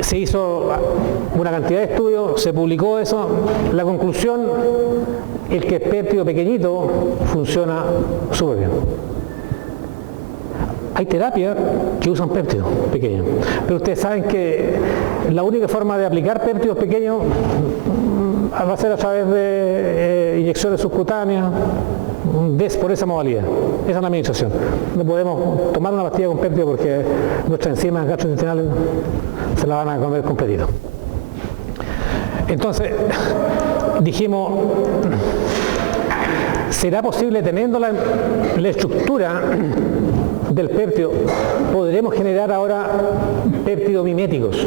Se hizo una cantidad de estudios, se publicó eso. La conclusión es que el péptido pequeñito funciona súper bien. Hay terapias que usan péptidos pequeños, pero ustedes saben que la única forma de aplicar péptidos pequeños va a ser a través de inyecciones subcutáneas, por esa modalidad. Esa es la administración. No podemos tomar una pastilla con péptido porque nuestras enzimas gastrointestinales se la van a comer completito. Entonces, dijimos, ¿será posible, teniendo la estructura del péptido, podremos generar ahora péptidomiméticos?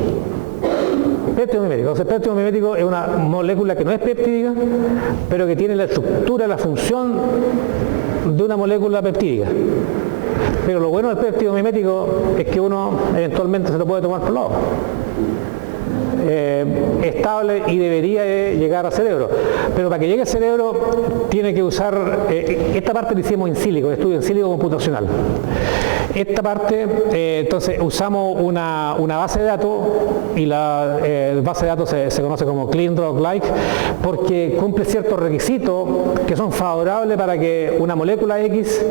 Péptidomiméticos. El péptidomimético es una molécula que no es peptídica, pero que tiene la estructura, la función de una molécula peptídica. Pero lo bueno del péptidomimético es que uno eventualmente se lo puede tomar por lado. Estable y debería llegar al cerebro, pero para que llegue al cerebro tiene que usar, esta parte la hicimos en sílico, estudio en sílico computacional. Esta parte, entonces usamos una base de datos, y la base de datos se conoce como CleanDrug-like, porque cumple ciertos requisitos que son favorables para que una molécula X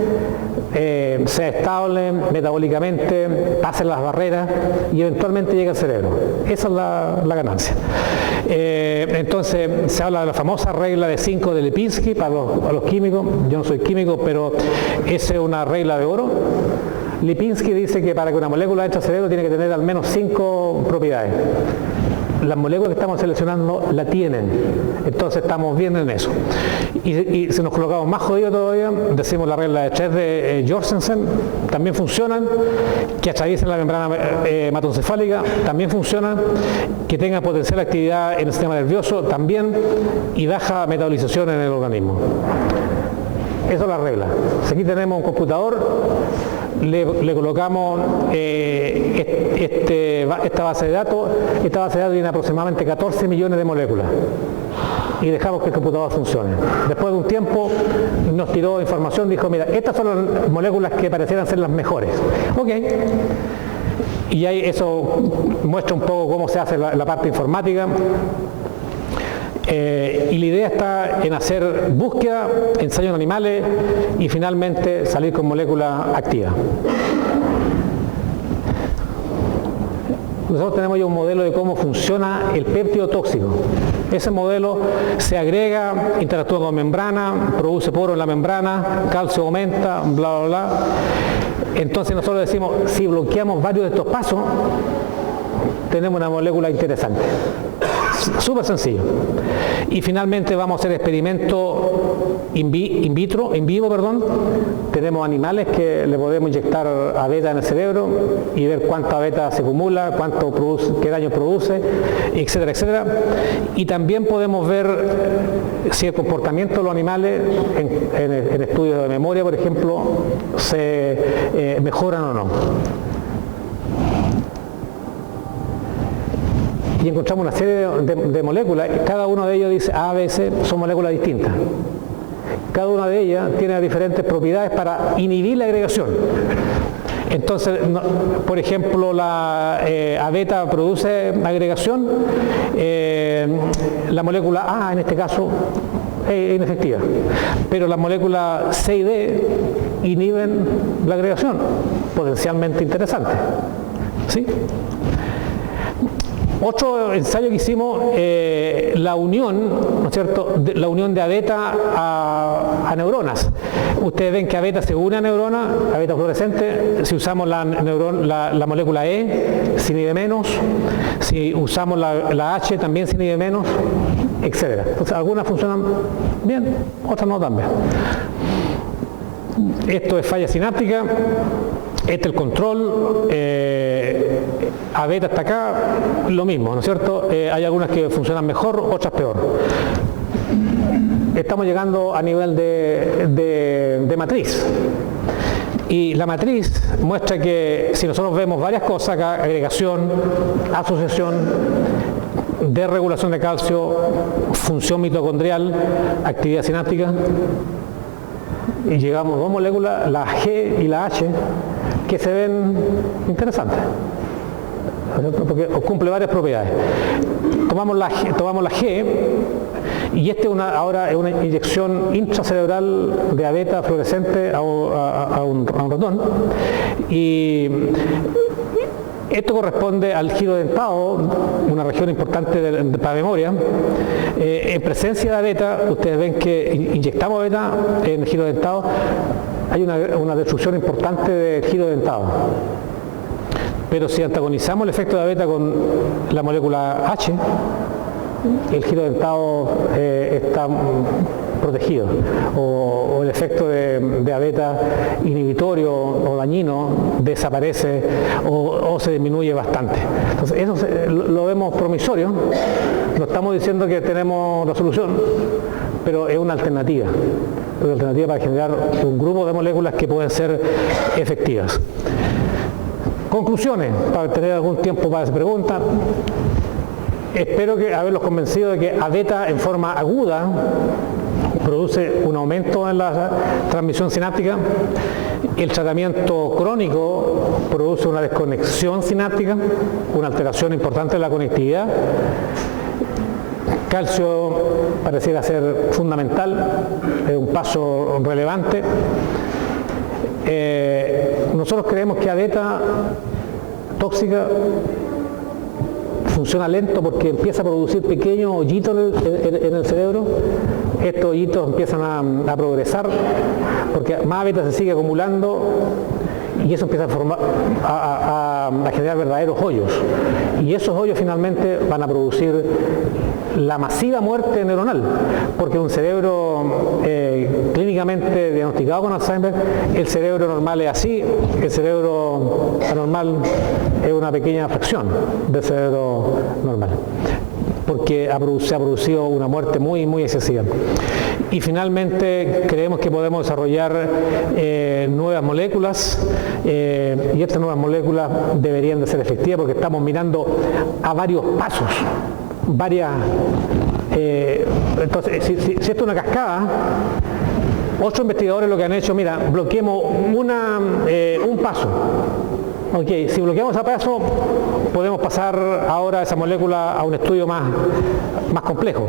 sea estable metabólicamente, pase las barreras y eventualmente llegue al cerebro. Esa es la ganancia. Entonces se habla de la famosa regla de 5 de Lipinski para los químicos. Yo no soy químico, pero esa es una regla de oro. Lipinski dice que para que una molécula entre al cerebro tiene que tener al menos 5 propiedades. Las moléculas que estamos seleccionando la tienen, entonces estamos bien en eso. Y si nos colocamos más jodidos todavía, decimos la regla de 3 de Jorgensen, también funcionan, que atraviesen la membrana hematoencefálica, también funcionan, que tengan potencial actividad en el sistema nervioso, también, y baja metabolización en el organismo. Esa es la regla. Si aquí tenemos un computador, le colocamos esta base de datos. Esta base de datos tiene aproximadamente 14 millones de moléculas y dejamos que el computador funcione. Después de un tiempo nos tiró información, dijo, mira, estas son las moléculas que parecieran ser las mejores. Ok. Y ahí eso muestra un poco cómo se hace la parte informática. Y la idea está en hacer búsqueda, ensayo en animales y finalmente salir con molécula activa. Nosotros tenemos ya un modelo de cómo funciona el péptido tóxico. Ese modelo se agrega, interactúa con membrana, produce poros en la membrana, calcio aumenta, bla, bla, bla. Entonces nosotros decimos, si bloqueamos varios de estos pasos, tenemos una molécula interesante. Súper sencillo. Y finalmente vamos a hacer experimentos in vivo. Tenemos animales que le podemos inyectar a beta en el cerebro y ver cuánta beta se acumula, cuánto produce, qué daño produce, etcétera, etcétera. Y también podemos ver si el comportamiento de los animales en estudios de memoria, por ejemplo, se mejoran o no. Y encontramos una serie de moléculas, cada uno de ellos dice A, B, C, son moléculas distintas. Cada una de ellas tiene diferentes propiedades para inhibir la agregación. Entonces, por ejemplo, la A-beta produce agregación, la molécula A en este caso es inefectiva, pero las moléculas C y D inhiben la agregación, potencialmente interesante. ¿Sí? Otro ensayo que hicimos, la unión, ¿no es cierto?, la unión de A-beta a neuronas. Ustedes ven que A-beta se une a neurona, A-beta fluorescente. Si usamos la molécula E, se inhibe menos. Si usamos la H, también se inhibe menos, etc. Entonces, algunas funcionan bien, otras no tan bien. Esto es falla sináptica. Este es el control, A-beta hasta acá, lo mismo, ¿no es cierto? Hay algunas que funcionan mejor, otras peor. Estamos llegando a nivel de matriz. Y la matriz muestra que si nosotros vemos varias cosas acá, agregación, asociación, desregulación de calcio, función mitocondrial, actividad sináptica, y llegamos a dos moléculas, la G y la H, que se ven interesantes, porque cumple varias propiedades. Tomamos la G y ahora es una inyección intracerebral de A-beta fluorescente a un ratón, y Esto corresponde al giro dentado, una región importante para memoria. En presencia de abeta, ustedes ven que inyectamos abeta en el giro dentado, hay una destrucción importante del giro dentado. Pero si antagonizamos el efecto de abeta con la molécula H, el giro dentado está protegido, o el efecto de abeta inhibitorio o dañino desaparece o se disminuye bastante. Entonces eso lo vemos promisorio, no estamos diciendo que tenemos la solución, pero es una alternativa para generar un grupo de moléculas que pueden ser efectivas. Conclusiones, para tener algún tiempo para esa pregunta. Espero haberlos convencido de que abeta en forma aguda produce un aumento en la transmisión sináptica, el tratamiento crónico produce una desconexión sináptica, una alteración importante de la conectividad. Calcio pareciera ser fundamental, es un paso relevante. Nosotros creemos que abeta tóxica funciona lento porque empieza a producir pequeños hoyitos en el cerebro. Estos hoyitos empiezan a progresar porque más abeta se sigue acumulando y eso empieza a generar verdaderos hoyos. Y esos hoyos finalmente van a producir la masiva muerte neuronal, porque un cerebro clínicamente diagnosticado con Alzheimer, el cerebro normal es así, el cerebro anormal es una pequeña fracción del cerebro normal, porque se ha producido una muerte muy, muy excesiva. Y finalmente creemos que podemos desarrollar nuevas moléculas y estas nuevas moléculas deberían de ser efectivas porque estamos mirando a varios pasos, entonces si esto es una cascada, otros investigadores lo que han hecho, mira, bloqueemos un paso. Ok, si bloqueamos ese paso, podemos pasar ahora esa molécula a un estudio más complejo.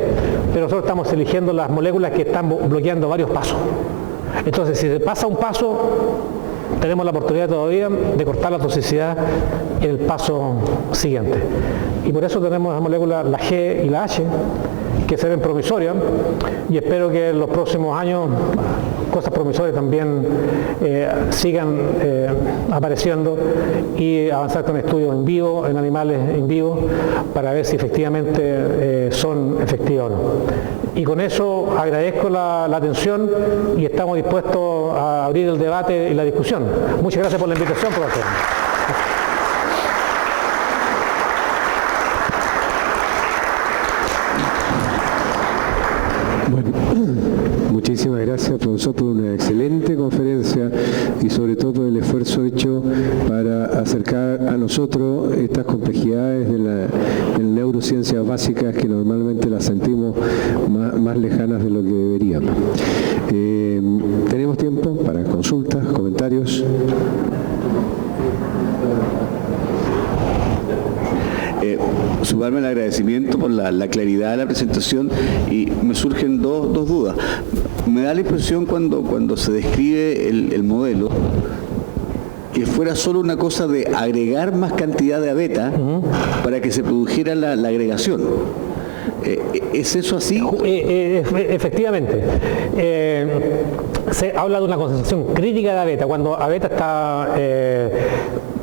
Pero nosotros estamos eligiendo las moléculas que están bloqueando varios pasos. Entonces, si se pasa un paso, tenemos la oportunidad todavía de cortar la toxicidad en el paso siguiente. Y por eso tenemos las moléculas, la G y la H, que se ven promisorias, y espero que en los próximos años cosas promisorias también sigan apareciendo y avanzar con estudios en vivo, en animales en vivo, para ver si efectivamente son efectivas o no. Y con eso agradezco la atención y estamos dispuestos a abrir el debate y la discusión. Muchas gracias por la invitación, profesor. Muchísimas gracias, profesor, por una excelente conferencia y sobre todo por el esfuerzo hecho para acercar a nosotros estas complejidades de las neurociencias básicas que normalmente las sentimos más lejanas de lo que deberíamos. Tenemos tiempo para consultas, comentarios. Sumarme al agradecimiento por la claridad de la presentación y me surgen dos dudas. Me da la impresión cuando se describe el modelo que fuera solo una cosa de agregar más cantidad de abeta para que se produjera la agregación. ¿Es eso así? Efectivamente. Se habla de una concentración crítica de abeta. Cuando abeta está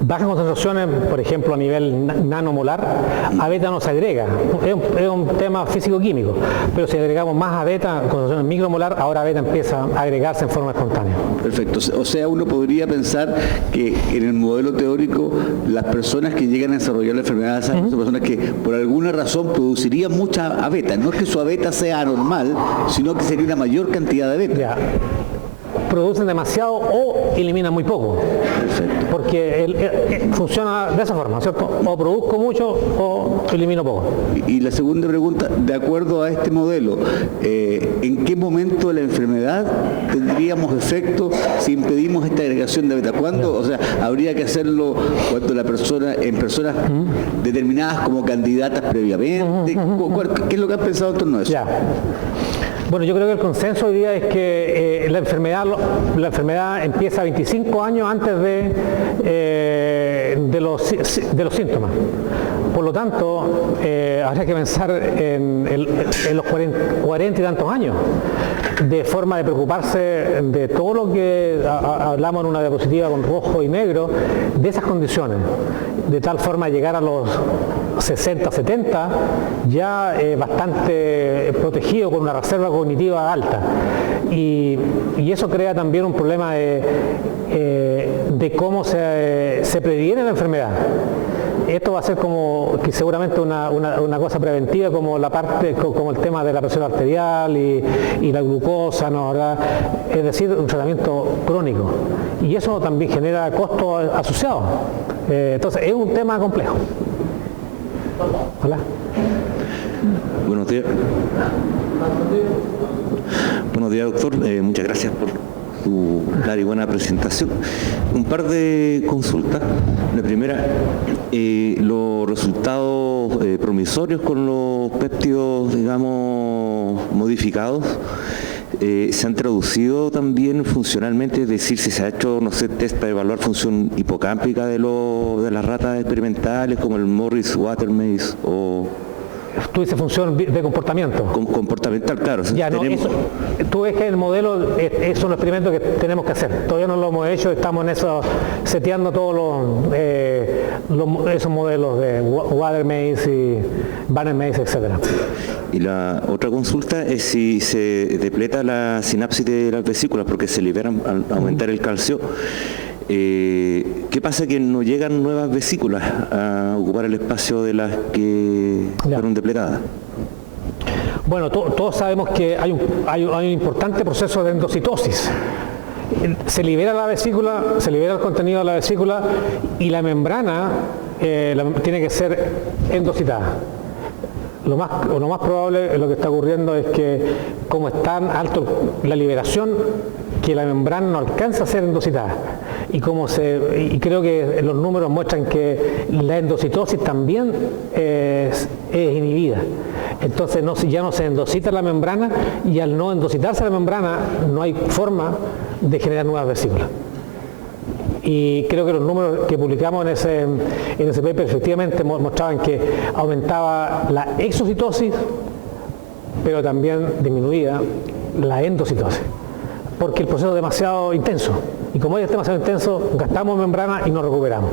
bajas concentraciones, por ejemplo a nivel nanomolar, abeta no se agrega. Es un tema físico-químico. Pero si agregamos más abeta, concentraciones micromolar, ahora abeta empieza a agregarse en forma espontánea. Perfecto. O sea, uno podría pensar que en el modelo teórico las personas que llegan a desarrollar la enfermedad de Alzheimer son personas que por alguna razón producirían mucha abeta. No es que su abeta sea anormal, sino que sería una mayor cantidad de abeta. Ya. Producen demasiado o eliminan muy poco. Perfecto. Porque funciona de esa forma, ¿cierto? O produzco mucho o elimino poco. Y la segunda pregunta, de acuerdo a este modelo, ¿en qué momento de la enfermedad tendríamos efecto si impedimos esta agregación de beta? ¿Cuándo? O sea, habría que hacerlo cuando en personas determinadas como candidatas previamente. ¿Qué es lo que han pensado en torno a eso? Ya. Bueno, yo creo que el consenso hoy día es que la enfermedad empieza 25 años antes de los síntomas. Por lo tanto, habría que pensar en los 40 y tantos años, de forma de preocuparse de todo lo que hablamos en una diapositiva con rojo y negro, de esas condiciones, de tal forma de llegar a los 60, 70, ya bastante protegido con una reserva cognitiva alta. Y eso crea también un problema de cómo se previene la enfermedad. Esto va a ser como que seguramente una cosa preventiva, como el tema de la presión arterial y la glucosa, ¿no? Es decir, un tratamiento crónico. Y eso también genera costos asociados. Entonces es un tema complejo. Hola. Buenos días. Buenos días, doctor. Muchas gracias por su clara y buena presentación. Un par de consultas. La primera, los resultados promisorios con los péptidos, digamos, modificados, se han traducido también funcionalmente, es decir, si se ha hecho, no sé, test para evaluar función hipocámpica de las ratas experimentales, como el Morris Watermaze o... Tú dices función de comportamiento. Comportamental, claro. Ya, no, tú ves que el modelo es un experimento que tenemos que hacer. Todavía no lo hemos hecho, estamos en eso, seteando todos esos modelos de Watermaze y Bannermaze, etc. Y la otra consulta es si se depleta la sinapsis de las vesículas porque se liberan al aumentar el calcio. ¿Qué pasa que no llegan nuevas vesículas a ocupar el espacio de las que fueron depletadas? Bueno, todos sabemos que hay un importante proceso de endocitosis. Se libera la vesícula, se libera el contenido de la vesícula y la membrana tiene que ser endocitada. Lo más probable, lo que está ocurriendo es que, como es tan alto la liberación, que la membrana no alcanza a ser endocitada. Y creo que los números muestran que la endocitosis también es inhibida. Entonces ya no se endocita la membrana, y al no endocitarse la membrana no hay forma de generar nuevas vesículas. Y creo que los números que publicamos en ese paper efectivamente mostraban que aumentaba la exocitosis, pero también disminuía la endocitosis, porque el proceso es demasiado intenso. Y como es demasiado intenso, gastamos membrana y no recuperamos.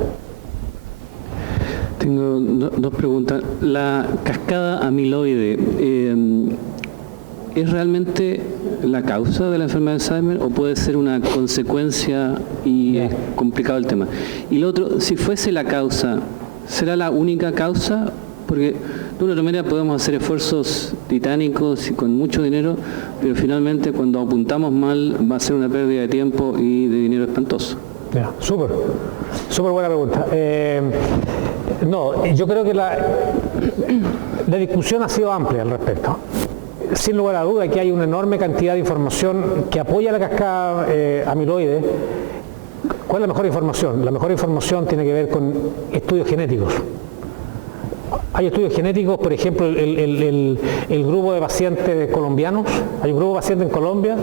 Tengo dos preguntas. La cascada amiloide, ¿es realmente la causa de la enfermedad de Alzheimer o puede ser una consecuencia y es complicado el tema? Y lo otro, si fuese la causa, ¿será la única causa? Porque de una manera podemos hacer esfuerzos titánicos y con mucho dinero, pero finalmente cuando apuntamos mal va a ser una pérdida de tiempo y de dinero espantoso. Súper buena pregunta. No, yo creo que la discusión ha sido amplia al respecto. Sin lugar a duda que hay una enorme cantidad de información que apoya la cascada amiloide. ¿Cuál es la mejor información? La mejor información tiene que ver con estudios genéticos. Hay estudios genéticos, por ejemplo, el grupo de pacientes colombianos. Hay un grupo de pacientes en Colombia,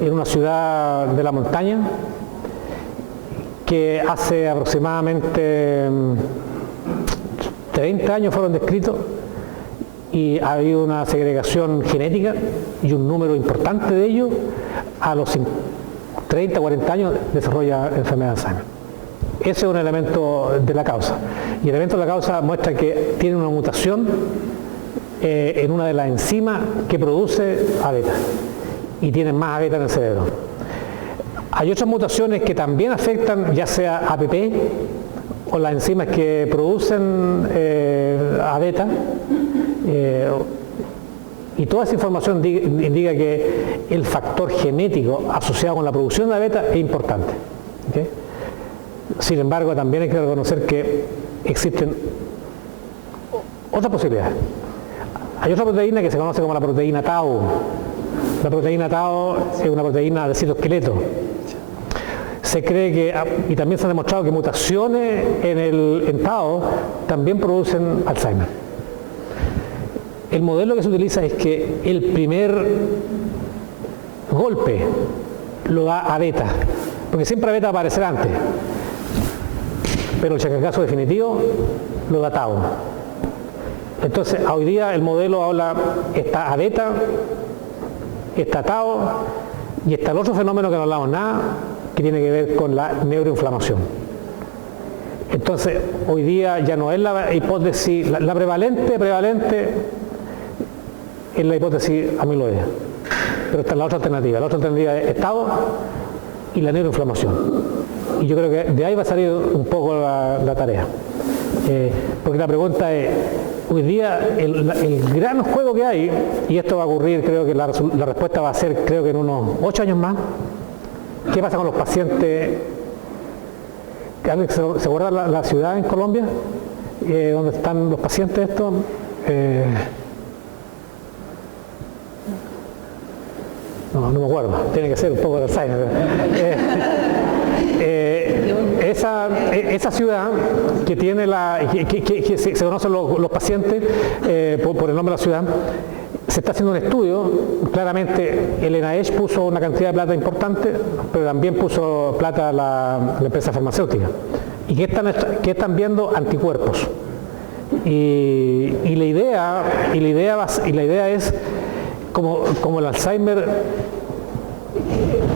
en una ciudad de la montaña, que hace aproximadamente 30 años fueron descritos, y ha habido una segregación genética y un número importante de ellos a los 30, 40 años desarrolla enfermedad de Alzheimer. Ese es un elemento de la causa. Y el elemento de la causa muestra que tiene una mutación en una de las enzimas que produce A-beta, y tienen más A-beta en el cerebro. Hay otras mutaciones que también afectan, ya sea APP o las enzimas que producen A-beta, y toda esa información indica que el factor genético asociado con la producción de A-beta es importante. ¿Okay? Sin embargo, también hay que reconocer que existen otras posibilidades. Hay otra proteína que se conoce como la proteína tau. La proteína tau es una proteína de citoesqueleto. Se cree que, y también se ha demostrado que mutaciones en tau también producen Alzheimer. El modelo que se utiliza es que el primer golpe lo da a beta, porque siempre beta va a aparecer antes, pero el chancalcazo definitivo lo da tau. Entonces, hoy día el modelo habla, está a beta, está tau, y está el otro fenómeno que no hablamos nada, que tiene que ver con la neuroinflamación. Entonces, hoy día ya no es la hipótesis, la prevalente es la hipótesis amiloide. Pero está la otra alternativa. La otra alternativa es estado y la neuroinflamación. Y yo creo que de ahí va a salir un poco la tarea. Porque la pregunta es, hoy día el gran juego que hay, y esto va a ocurrir, creo que la respuesta va a ser, creo que en unos 8 años más, ¿qué pasa con los pacientes? ¿Alguien se acuerda la ciudad en Colombia? ¿Dónde están los pacientes estos? No me acuerdo, tiene que ser un poco de Alzheimer. Esa ciudad que tiene que se conocen los pacientes por el nombre de la ciudad, se está haciendo un estudio. Claramente el NIH puso una cantidad de plata importante, pero también puso plata la empresa farmacéutica. ¿Y qué están viendo? Anticuerpos. Y la idea es, como el Alzheimer,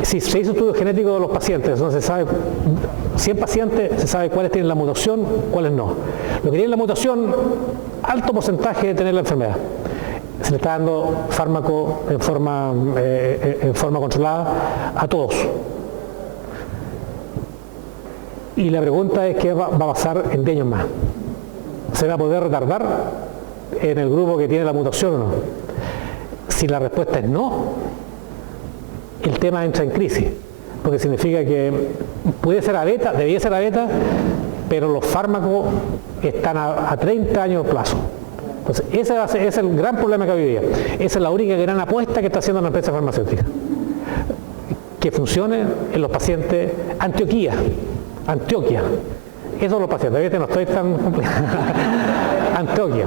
si se hizo estudio genético de los pacientes, entonces se sabe, 100 pacientes, se sabe cuáles tienen la mutación, cuáles no. Los que tienen la mutación, alto porcentaje de tener la enfermedad. Se le está dando fármaco en forma controlada a todos. Y la pregunta es qué va a pasar en 10 años más. ¿Se va a poder retardar en el grupo que tiene la mutación o no? Si la respuesta es no, el tema entra en crisis, porque significa que puede ser a beta, debía ser a beta, pero los fármacos están a 30 años de plazo. Entonces, ese es el gran problema que hay hoy día. Esa es la única gran apuesta que está haciendo la empresa farmacéutica. Que funcione en los pacientes. Antioquia. Esos son los pacientes. ¿Viste? No estoy tan complicado. Antioquia.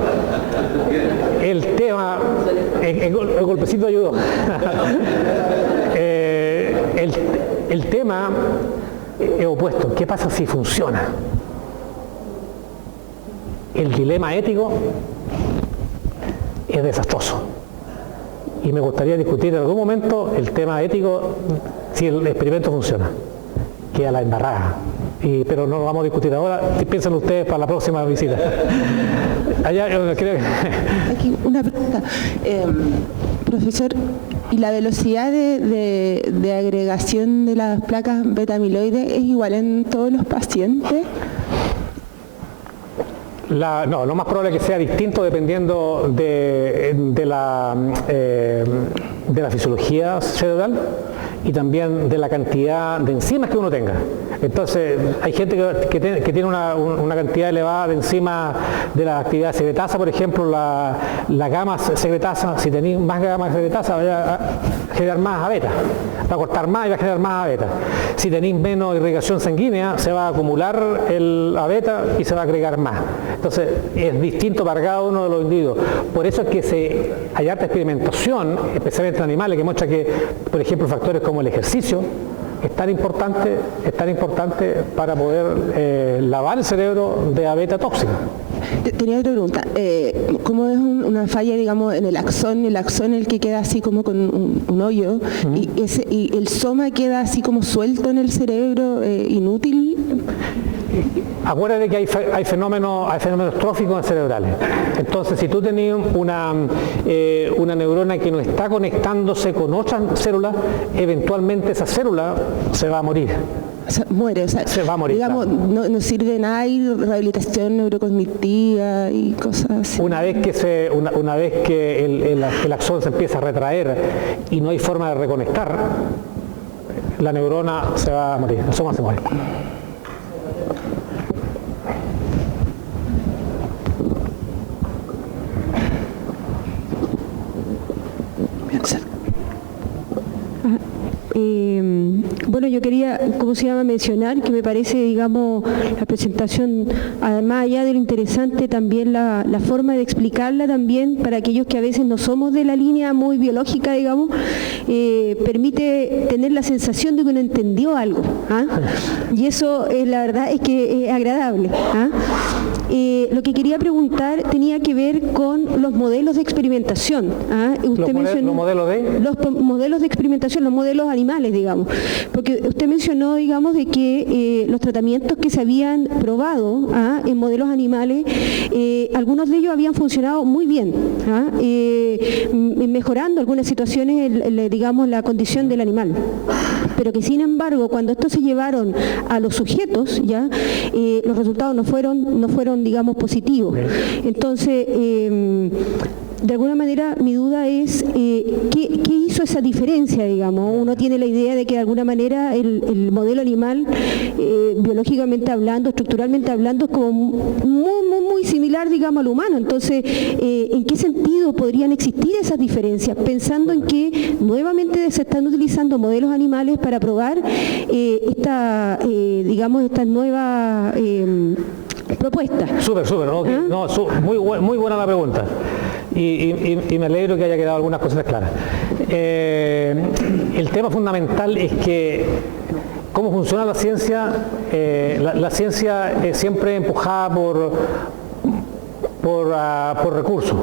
El tema, el golpecito ayudó. El tema es opuesto. ¿Qué pasa si funciona? El dilema ético es desastroso. Y me gustaría discutir en algún momento el tema ético si el experimento funciona. Queda la embarrada. Pero no lo vamos a discutir ahora. Piensen ustedes para la próxima visita. Allá creo que... Aquí una pregunta. Profesor, ¿y la velocidad de agregación de las placas beta-amiloide es igual en todos los pacientes? No, lo más probable es que sea distinto dependiendo de la fisiología cerebral y también de la cantidad de enzimas que uno tenga. Entonces, hay gente que tiene una cantidad elevada de enzimas de la actividad secretasa, por ejemplo, la gamma secretasa. Si tenéis más gamma secretasa, vaya a generar más a beta, va a cortar más y va a generar más a beta. Si tenéis menos irrigación sanguínea, se va a acumular el a beta y se va a agregar más. Entonces, es distinto para cada uno de los individuos. Por eso es que hay harta experimentación, especialmente en animales, que muestra que, por ejemplo, factores como el ejercicio es tan importante para poder lavar el cerebro de a beta tóxica. Tenía otra pregunta. ¿Cómo es una falla, digamos, en el axón el que queda así como con un hoyo, y el soma queda así como suelto en el cerebro, inútil? Acuérdate que hay fenómenos tróficos cerebrales. Entonces, si tú tenías una neurona que no está conectándose con otras células, eventualmente esa célula se va a morir. O sea, muere, o sea, se va a morir. Digamos, claro. No sirve nada, hay rehabilitación neurocognitiva y cosas así. Una vez que el axón se empieza a retraer y no hay forma de reconectar, la neurona se va a morir, el soma se muere. Bueno, Bueno, yo quería, mencionar que me parece, digamos, la presentación, además allá de lo interesante, también la forma de explicarla también para aquellos que a veces no somos de la línea muy biológica, digamos, permite tener la sensación de que uno entendió algo. ¿Ah? Y eso, la verdad, es que es agradable. ¿Ah? Lo que quería preguntar tenía que ver con los modelos de experimentación. ¿Ah? Usted mencionó, los modelos de experimentación, los modelos animales, digamos. Porque usted mencionó, digamos, de que los tratamientos que se habían probado en modelos animales, algunos de ellos habían funcionado muy bien, mejorando algunas situaciones, digamos, la condición del animal. Pero que, sin embargo, cuando estos se llevaron a los sujetos, ya los resultados no fueron, digamos, positivos. Entonces, de alguna manera, mi duda es, ¿qué hizo esa diferencia, digamos? Uno tiene la idea de que, de alguna manera, el modelo animal, biológicamente hablando, estructuralmente hablando, es como muy similar, digamos, al humano. Entonces, ¿en qué sentido podrían existir esas diferencias? Pensando en que, nuevamente, se están utilizando modelos animales para probar estas nuevas propuestas. Súper, okay. No, muy buena la pregunta. Y me alegro que haya quedado algunas cosas claras. El tema fundamental es que cómo funciona la ciencia. La ciencia es siempre empujada por recursos.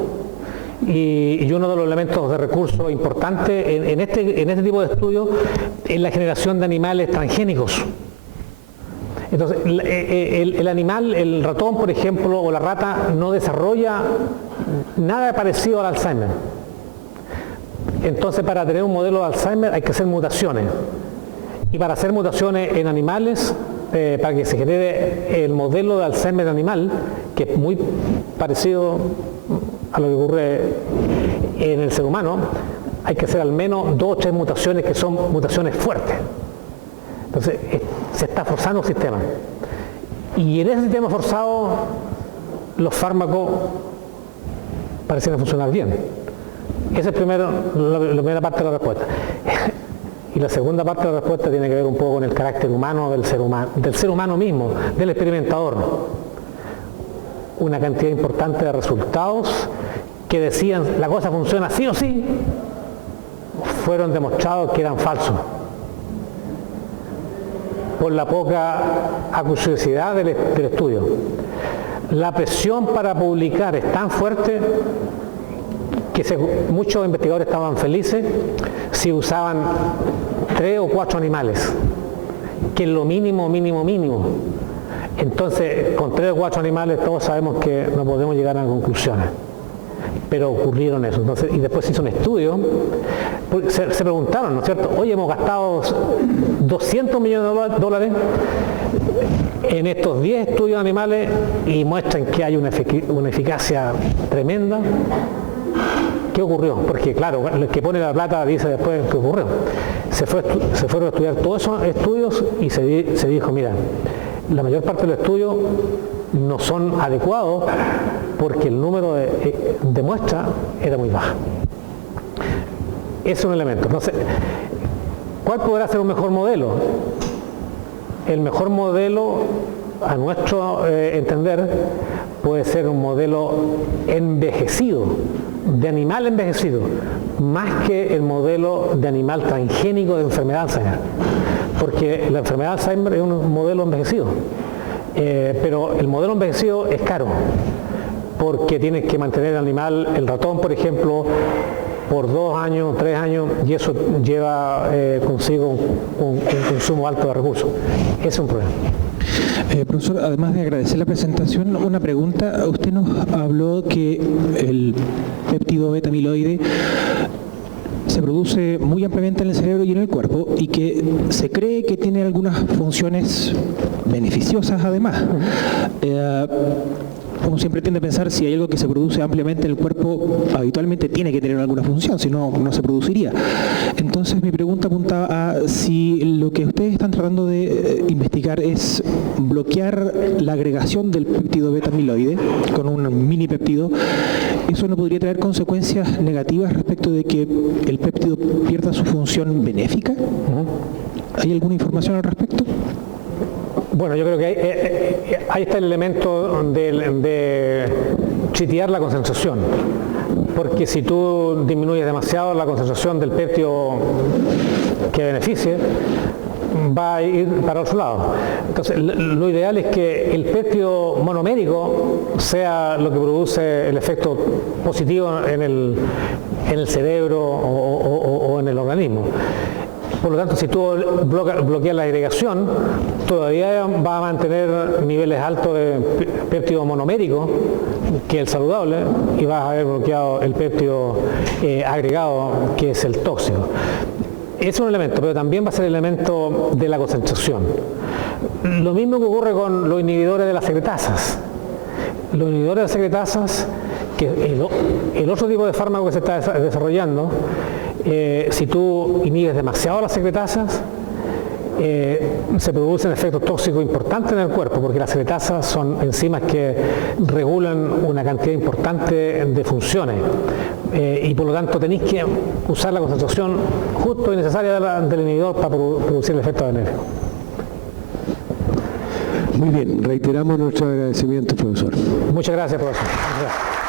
Y uno de los elementos de recursos importantes en este tipo de estudios es la generación de animales transgénicos. Entonces, el animal, el ratón, por ejemplo, o la rata, no desarrolla nada parecido al Alzheimer. Entonces, para tener un modelo de Alzheimer hay que hacer mutaciones. Y para hacer mutaciones en animales, para que se genere el modelo de Alzheimer animal, que es muy parecido a lo que ocurre en el ser humano, hay que hacer al menos 2 o 3 mutaciones que son mutaciones fuertes. Entonces, se está forzando el sistema. Y en ese sistema forzado, los fármacos parecen funcionar bien. Esa es la primera parte de la respuesta. Y la segunda parte de la respuesta tiene que ver un poco con el carácter humano del ser humano mismo, del experimentador. Una cantidad importante de resultados que decían la cosa funciona sí o sí, fueron demostrados que eran falsos. Por la poca acuciosidad del estudio. La presión para publicar es tan fuerte que muchos investigadores estaban felices si usaban 3 o 4 animales, que es lo mínimo. Entonces, con 3 o 4 animales todos sabemos que no podemos llegar a conclusiones. Pero ocurrieron eso. Entonces, y después se hizo un estudio, se preguntaron, ¿no es cierto? Oye, hemos gastado 200 millones de dólares en estos 10 estudios animales y muestran que hay una eficacia tremenda. ¿Qué ocurrió? Porque claro, el que pone la plata dice después qué ocurrió. Se fueron a estudiar todos esos estudios y se dijo, mira, la mayor parte de los estudios no son adecuados porque el número de muestras era muy bajo. Es un elemento. Entonces, ¿cuál podrá ser un mejor modelo? El mejor modelo, a nuestro entender, puede ser un modelo envejecido, de animal envejecido, más que el modelo de animal transgénico de enfermedad Alzheimer. Porque la enfermedad Alzheimer es un modelo envejecido. Pero el modelo envejecido es caro, porque tienes que mantener el animal, el ratón, por ejemplo, por 2 años, 3 años, y eso lleva consigo un consumo alto de recursos. Ese es un problema. Profesor, además de agradecer la presentación, una pregunta. Usted nos habló que el péptido beta amiloide se produce muy ampliamente en el cerebro y en el cuerpo y que se cree que tiene algunas funciones beneficiosas además. Uno siempre tiende a pensar si hay algo que se produce ampliamente en el cuerpo, habitualmente tiene que tener alguna función, si no, no se produciría. Entonces mi pregunta apuntaba a si lo que ustedes están tratando de investigar es bloquear la agregación del péptido beta amiloide con un mini péptido. ¿Eso no podría traer consecuencias negativas respecto de que el péptido pierda su función benéfica? ¿Hay alguna información al respecto? Bueno, yo creo que ahí está el elemento de chitear la concentración, porque si tú disminuyes demasiado la concentración del pértido que beneficie, va a ir para otro lado. Entonces, lo ideal es que el pértido monomérico sea lo que produce el efecto positivo en el cerebro o en el organismo. Por lo tanto, si tú bloqueas la agregación, todavía va a mantener niveles altos de péptido monomérico, que es el saludable, y vas a haber bloqueado el péptido agregado, que es el tóxico. Es un elemento, pero también va a ser el elemento de la concentración. Lo mismo que ocurre con los inhibidores de las secretasas. Los inhibidores de las secretasas, que el otro tipo de fármaco que se está desarrollando, si tú inhibes demasiado las secretasas, se producen efectos tóxicos importantes en el cuerpo, porque las secretasas son enzimas que regulan una cantidad importante de funciones, y por lo tanto tenéis que usar la concentración justo y necesaria del inhibidor para producir el efecto benéfico. Muy bien, reiteramos nuestro agradecimiento, profesor. Muchas gracias, profesor. Muchas gracias.